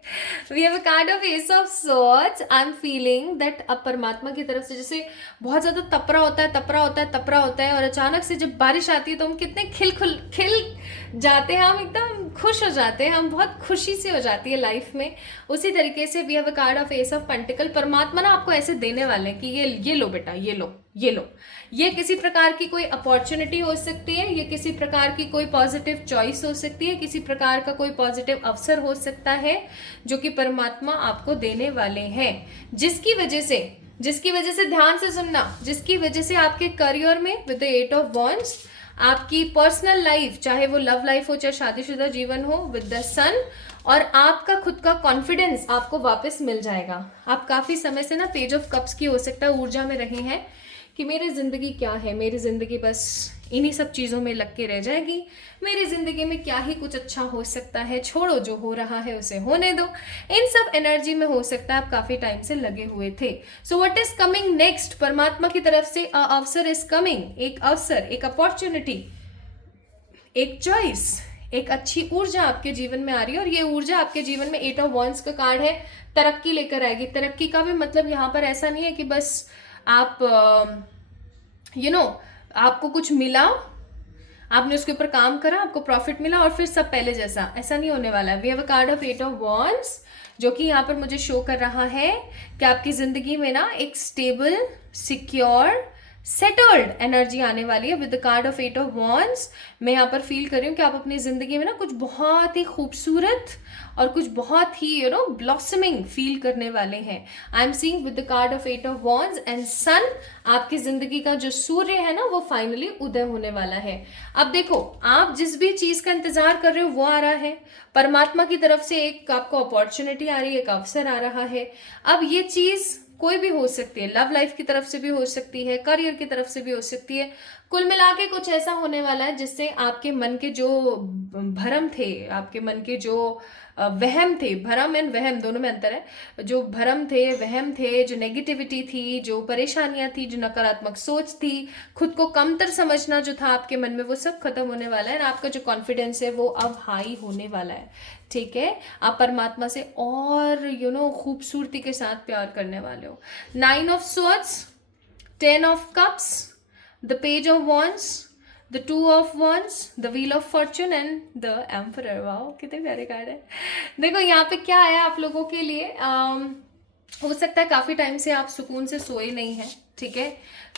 We have a card of ace of swords. I am feeling that अब परमात्मा की तरफ से जैसे बहुत ज्यादा तपरा होता है, और अचानक से जब बारिश आती है तो हम कितने खिल जाते हैं, हम एकदम खुश हो जाते हैं, हम बहुत खुशी से हो जाती है लाइफ में। उसी तरीके से we have a card of ace of pentacle. परमात्मा ना आपको ऐसे देने वाले हैं कि ये लो बेटा, ये लो। ये किसी प्रकार की कोई अपॉर्चुनिटी हो सकती है, ये किसी प्रकार की कोई पॉजिटिव चॉइस हो सकती है, किसी प्रकार का कोई पॉजिटिव अवसर हो सकता है जो कि परमात्मा आपको देने वाले हैं, जिसकी वजह से ध्यान से सुनना, जिसकी वजह से आपके करियर में with the eight of wands, आपकी पर्सनल लाइफ, चाहे वो लव लाइफ हो चाहे शादीशुदा जीवन हो, विद द सन, और आपका खुद का कॉन्फिडेंस आपको वापस मिल जाएगा। आप काफी समय से ना पेज ऑफ कप्स की हो सकता है ऊर्जा में रहे हैं कि मेरी जिंदगी क्या है, मेरी जिंदगी बस इन्हीं सब चीज़ों में लग के रह जाएगी, मेरी जिंदगी में क्या ही कुछ अच्छा हो सकता है, छोड़ो जो हो रहा है उसे होने दो। इन सब एनर्जी में हो सकता है आप काफी टाइम से लगे हुए थे। So what is coming next? परमात्मा की तरफ से अ अवसर इज कमिंग, एक अवसर, एक अपॉर्चुनिटी, एक चॉइस, एक अच्छी ऊर्जा आपके जीवन में आ रही है, और ये ऊर्जा आपके जीवन में एट ऑफ वॉन्ड्स का कार्ड है, तरक्की लेकर आएगी। तरक्की का भी मतलब यहाँ पर ऐसा नहीं है कि बस आप आपको कुछ मिला, आपने उसके ऊपर काम करा, आपको प्रॉफिट मिला और फिर सब पहले जैसा, ऐसा नहीं होने वाला है। We have a card of eight of wands जो कि यहाँ पर मुझे शो कर रहा है कि आपकी जिंदगी में ना एक स्टेबल, सिक्योर, सेटल्ड एनर्जी आने वाली है। With the card of eight of wands मैं यहाँ पर फील कर रही हूँ कि आप अपनी जिंदगी में ना कुछ बहुत ही खूबसूरत और कुछ बहुत ही ब्लॉसमिंग फील करने वाले हैं। I am seeing with the card of eight of wands and sun, आपकी जिंदगी का जो सूर्य है ना वो फाइनली उदय होने वाला है। अब देखो, आप जिस भी चीज का इंतजार कर रहे हो वो आ रहा है, परमात्मा की तरफ से एक आपको अपॉर्चुनिटी आ रही है, एक अवसर आ रहा है। अब ये चीज कोई भी हो सकती है, लव लाइफ की तरफ से भी हो सकती है, करियर की तरफ से भी हो सकती है। कुल मिला के कुछ ऐसा होने वाला है जिससे आपके मन के जो भरम थे, आपके मन के जो वहम थे, भरम एंड वहम दोनों में अंतर है, जो भरम थे, वहम थे, जो नेगेटिविटी थी, जो परेशानियां थी, जो नकारात्मक सोच थी, खुद को कमतर समझना जो था आपके मन में, वो सब खत्म होने वाला है। आपका जो कॉन्फिडेंस है वो अब हाई होने वाला है। ठीक है, आप परमात्मा से और खूबसूरती के साथ प्यार करने वाले हो। 9 of swords, 10 of cups, the page of wands, the 2 of wands, the wheel of Fortune and the emperor. Wow, कितने प्यारे कार्ड है। देखो यहाँ पे क्या आया आप लोगों के लिए। हो सकता है काफी टाइम से आप सुकून से सोए नहीं हैं, ठीक है,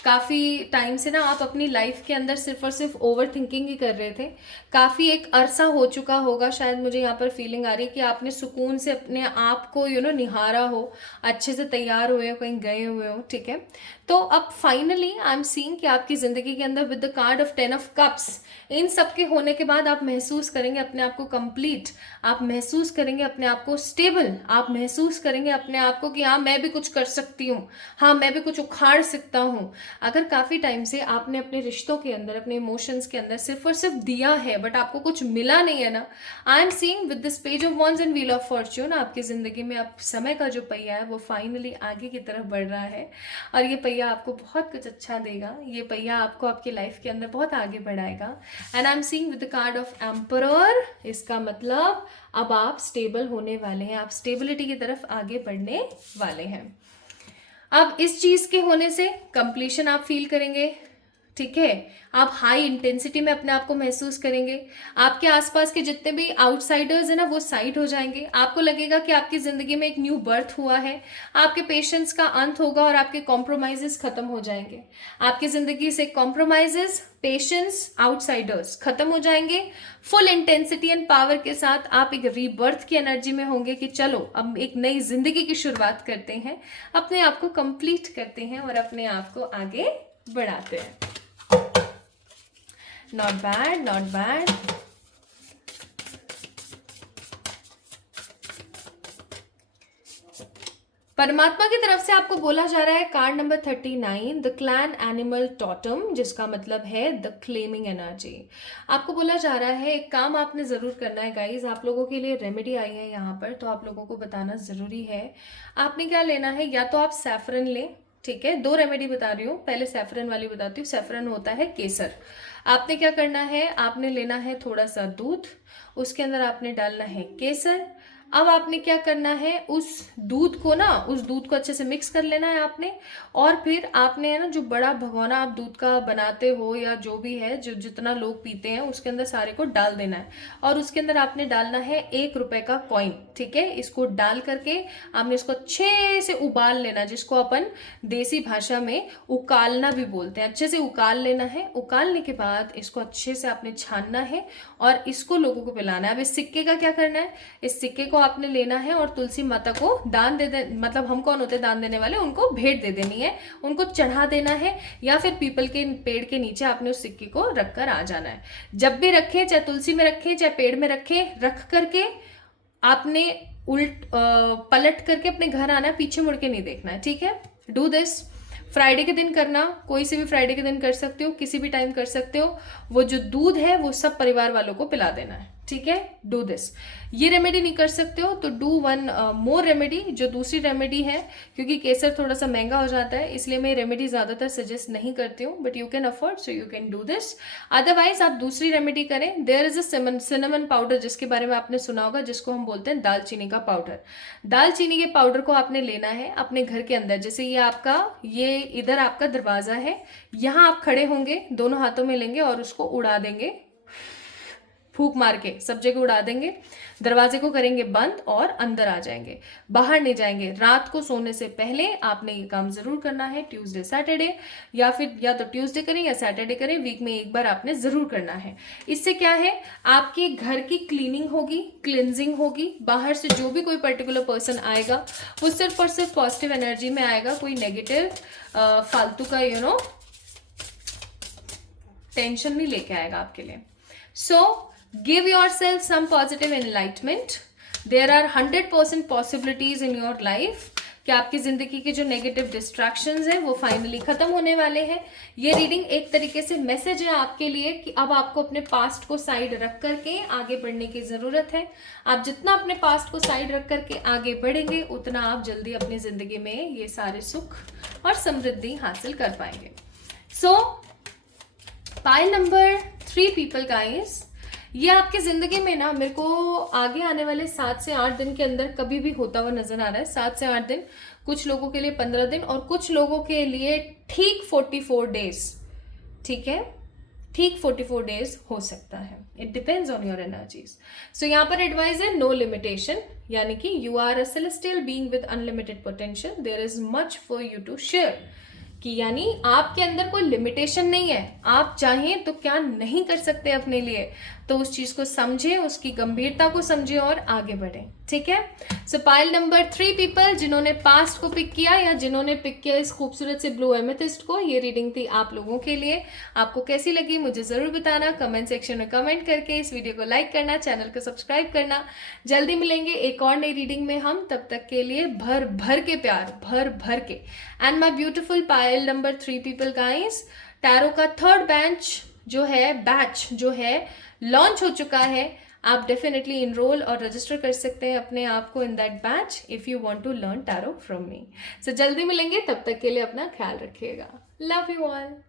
काफी टाइम से ना आप अपनी लाइफ के अंदर सिर्फ और सिर्फ ओवर थिंकिंग ही कर रहे थे। काफी एक अरसा हो चुका होगा, शायद मुझे यहाँ पर फीलिंग आ रही है कि आपने सुकून से अपने आप को निहारा हो, अच्छे से तैयार हुए हो, कहीं गए हुए हो, ठीक है। तो अब फाइनली आई एम सीइंग कि आपकी जिंदगी के अंदर with the card of 10 of cups, इन सब के होने के बाद आप महसूस करेंगे अपने आप को कंप्लीट, आप महसूस करेंगे अपने आप को स्टेबल, आप महसूस करेंगे अपने आप को कि हाँ मैं भी कुछ कर सकती हूँ, हाँ मैं भी कुछ उखाड़ सकता हूँ। अगर काफी टाइम से आपने अपने रिश्तों के अंदर, अपने इमोशंस के अंदर सिर्फ और सिर्फ दिया है बट आपको कुछ मिला नहीं है ना, I am seeing with this page of wands and wheel of Fortune आपकी जिंदगी में अब समय का जो पहिया है वो फाइनली आगे की तरफ बढ़ रहा है, और ये पहिया आपको बहुत कुछ अच्छा देगा, ये पहिया आपको आपकी लाइफ के अंदर बहुत आगे बढ़ाएगा। And I am seeing with the card of emperor, इसका मतलब अब आप स्टेबल होने वाले हैं, आप स्टेबिलिटी की तरफ आगे बढ़ने वाले हैं। अब इस चीज के होने से कंप्लीशन आप फील करेंगे, ठीक है, आप हाई इंटेंसिटी में अपने आप को महसूस करेंगे। आपके आसपास के जितने भी आउटसाइडर्स हैं ना, वो साइड हो जाएंगे। आपको लगेगा कि आपकी जिंदगी में एक न्यू बर्थ हुआ है। आपके पेशेंस का अंत होगा और आपके कॉम्प्रोमाइजेस खत्म हो जाएंगे। आपकी जिंदगी से कॉम्प्रोमाइजेस, पेशेंस, आउटसाइडर्स खत्म हो जाएंगे। फुल इंटेंसिटी एंड पावर के साथ आप एक रीबर्थ की एनर्जी में होंगे कि चलो अब एक नई जिंदगी की शुरुआत करते हैं, अपने आप को कंप्लीट करते हैं और अपने आप को आगे बढ़ाते हैं। Not bad, not bad. परमात्मा की तरफ से आपको बोला जा रहा है card number 39, the clan animal Tatum, जिसका मतलब है द क्लेमिंग एनर्जी। आपको बोला जा रहा है एक काम आपने जरूर करना है गाइज। आप लोगों के लिए रेमेडी आई है यहाँ पर, तो आप लोगों को बताना जरूरी है। आपने क्या लेना है, या तो आप सैफरन लें, ठीक है। 2 रेमेडी बता रही हूँ, पहले सैफरन वाली बताती हूँ। सैफरन होता है केसर। आपने क्या करना है, आपने लेना है थोड़ा सा दूध, उसके अंदर आपने डालना है केसर। अब आपने क्या करना है, उस दूध को अच्छे से मिक्स कर लेना है आपने। और फिर आपने है ना, जो बड़ा भगोना आप दूध का बनाते हो या जो भी है, जो जितना लोग पीते हैं, उसके अंदर सारे को डाल देना है। और उसके अंदर आपने डालना है 1 रुपए का कॉइन, ठीक है। इसको डाल करके आपने इसको अच्छे से उबाल लेना, जिसको अपन देसी भाषा में उकालना भी बोलते हैं। अच्छे से उकाल लेना है। उकालने के बाद इसको अच्छे से आपने छानना है और इसको लोगों को पिलाना है। अब इस सिक्के का क्या करना है, इस सिक्के को आपने लेना है और तुलसी माता को दान दे दे, मतलब हम कौन होते हैं दान देने वाले, उनको भेंट दे देनी है, उनको चढ़ा देना है। या फिर पीपल के पेड़ के नीचे आपने उस सिक्के को रख कर आ जाना है। जब भी रखें, चाहे तुलसी में रखें चाहे पेड़ में रखें, रख करके आपने पलट करके अपने घर आना है, पीछे मुड़ के नहीं देखना है, ठीक है। डू दिस फ्राइडे के दिन करना, कोई से भी फ्राइडे के दिन कर सकते हो, किसी भी टाइम कर सकते हो। वो जो दूध है वो सब परिवार वालों को पिला देना है, ठीक है। Do this. ये रेमेडी नहीं कर सकते हो तो डू वन मोर रेमेडी, जो दूसरी रेमेडी है। क्योंकि केसर थोड़ा सा महंगा हो जाता है, इसलिए मैं रेमेडी ज्यादातर सजेस्ट नहीं करती हूँ, but you can afford, so you can do this. Otherwise आप दूसरी रेमेडी करें। There is a cinnamon powder, जिसके बारे में आपने सुना होगा, जिसको हम बोलते हैं दालचीनी का पाउडर। दालचीनी के पाउडर को आपने लेना है अपने घर के अंदर। जैसे ये इधर आपका दरवाजा है, यहाँ आप खड़े होंगे, दोनों हाथों में लेंगे और उसको उड़ा देंगे, फूंक मार के सब जगह उड़ा देंगे। दरवाजे को करेंगे बंद और अंदर आ जाएंगे, बाहर नहीं जाएंगे। रात को सोने से पहले आपने ये काम जरूर करना है, ट्यूसडे सैटरडे, या फिर या तो ट्यूसडे करें या सैटरडे करें, वीक में एक बार आपने जरूर करना है। इससे क्या है, आपके घर की क्लीनिंग होगी, क्लिनजिंग होगी। बाहर से जो भी कोई पर्टिकुलर पर्सन आएगा वो सिर्फ और सिर्फ पॉजिटिव एनर्जी में आएगा, कोई नेगेटिव फालतू का टेंशन नहीं लेके आएगा आपके लिए। सो give yourself some positive enlightenment. There are 100% possibilities in your life कि आपकी जिंदगी के जो नेगेटिव डिस्ट्रैक्शंस हैं वो फाइनली खत्म होने वाले हैं। ये रीडिंग एक तरीके से मैसेज है आपके लिए कि अब आपको अपने पास्ट को साइड रख करके आगे बढ़ने की जरूरत है। आप जितना अपने पास्ट को साइड रख करके आगे बढ़ेंगे, उतना आप जल्दी अपनी जिंदगी में ये सारे सुख और समृद्धि हासिल कर पाएंगे। सो पाइल नंबर 3 पीपल गाइस, ये आपकी जिंदगी में ना, मेरे को आगे आने वाले 7 से 8 दिन के अंदर कभी भी होता हुआ नजर आ रहा है। 7 से 8 दिन, कुछ लोगों के लिए 15 दिन और कुछ लोगों के लिए ठीक 44 डेज, ठीक है, ठीक 44 डेज हो सकता है। It depends on your energies. So यहाँ पर एडवाइस है नो लिमिटेशन, यानी कि you are a celestial being with unlimited potential, there is much for you to share. कि यानी आपके अंदर कोई लिमिटेशन नहीं है, आप चाहें तो क्या नहीं कर सकते अपने लिए। तो उस चीज को समझें, उसकी गंभीरता को समझें और आगे बढ़ें, ठीक है। सो पाइल नंबर 3 पीपल जिन्होंने पास्ट को पिक किया या जिन्होंने पिक किया इस खूबसूरत से ब्लू एमेथिस्ट को, ये रीडिंग थी आप लोगों के लिए। आपको कैसी लगी मुझे जरूर बताना, कमेंट सेक्शन में कमेंट करके। इस वीडियो को लाइक करना, चैनल को सब्सक्राइब करना। जल्दी मिलेंगे एक और नई रीडिंग में हम, तब तक के लिए भर भर के प्यार, भर भर के। And my beautiful pile number 3 people guys, tarot का 3rd बैच जो है लॉन्च हो चुका है। आप डेफिनेटली इनरोल और रजिस्टर कर सकते हैं अपने आप को in that batch if you want to learn tarot from me. So जल्दी मिलेंगे, तब तक के लिए अपना ख्याल रखिएगा। Love you all.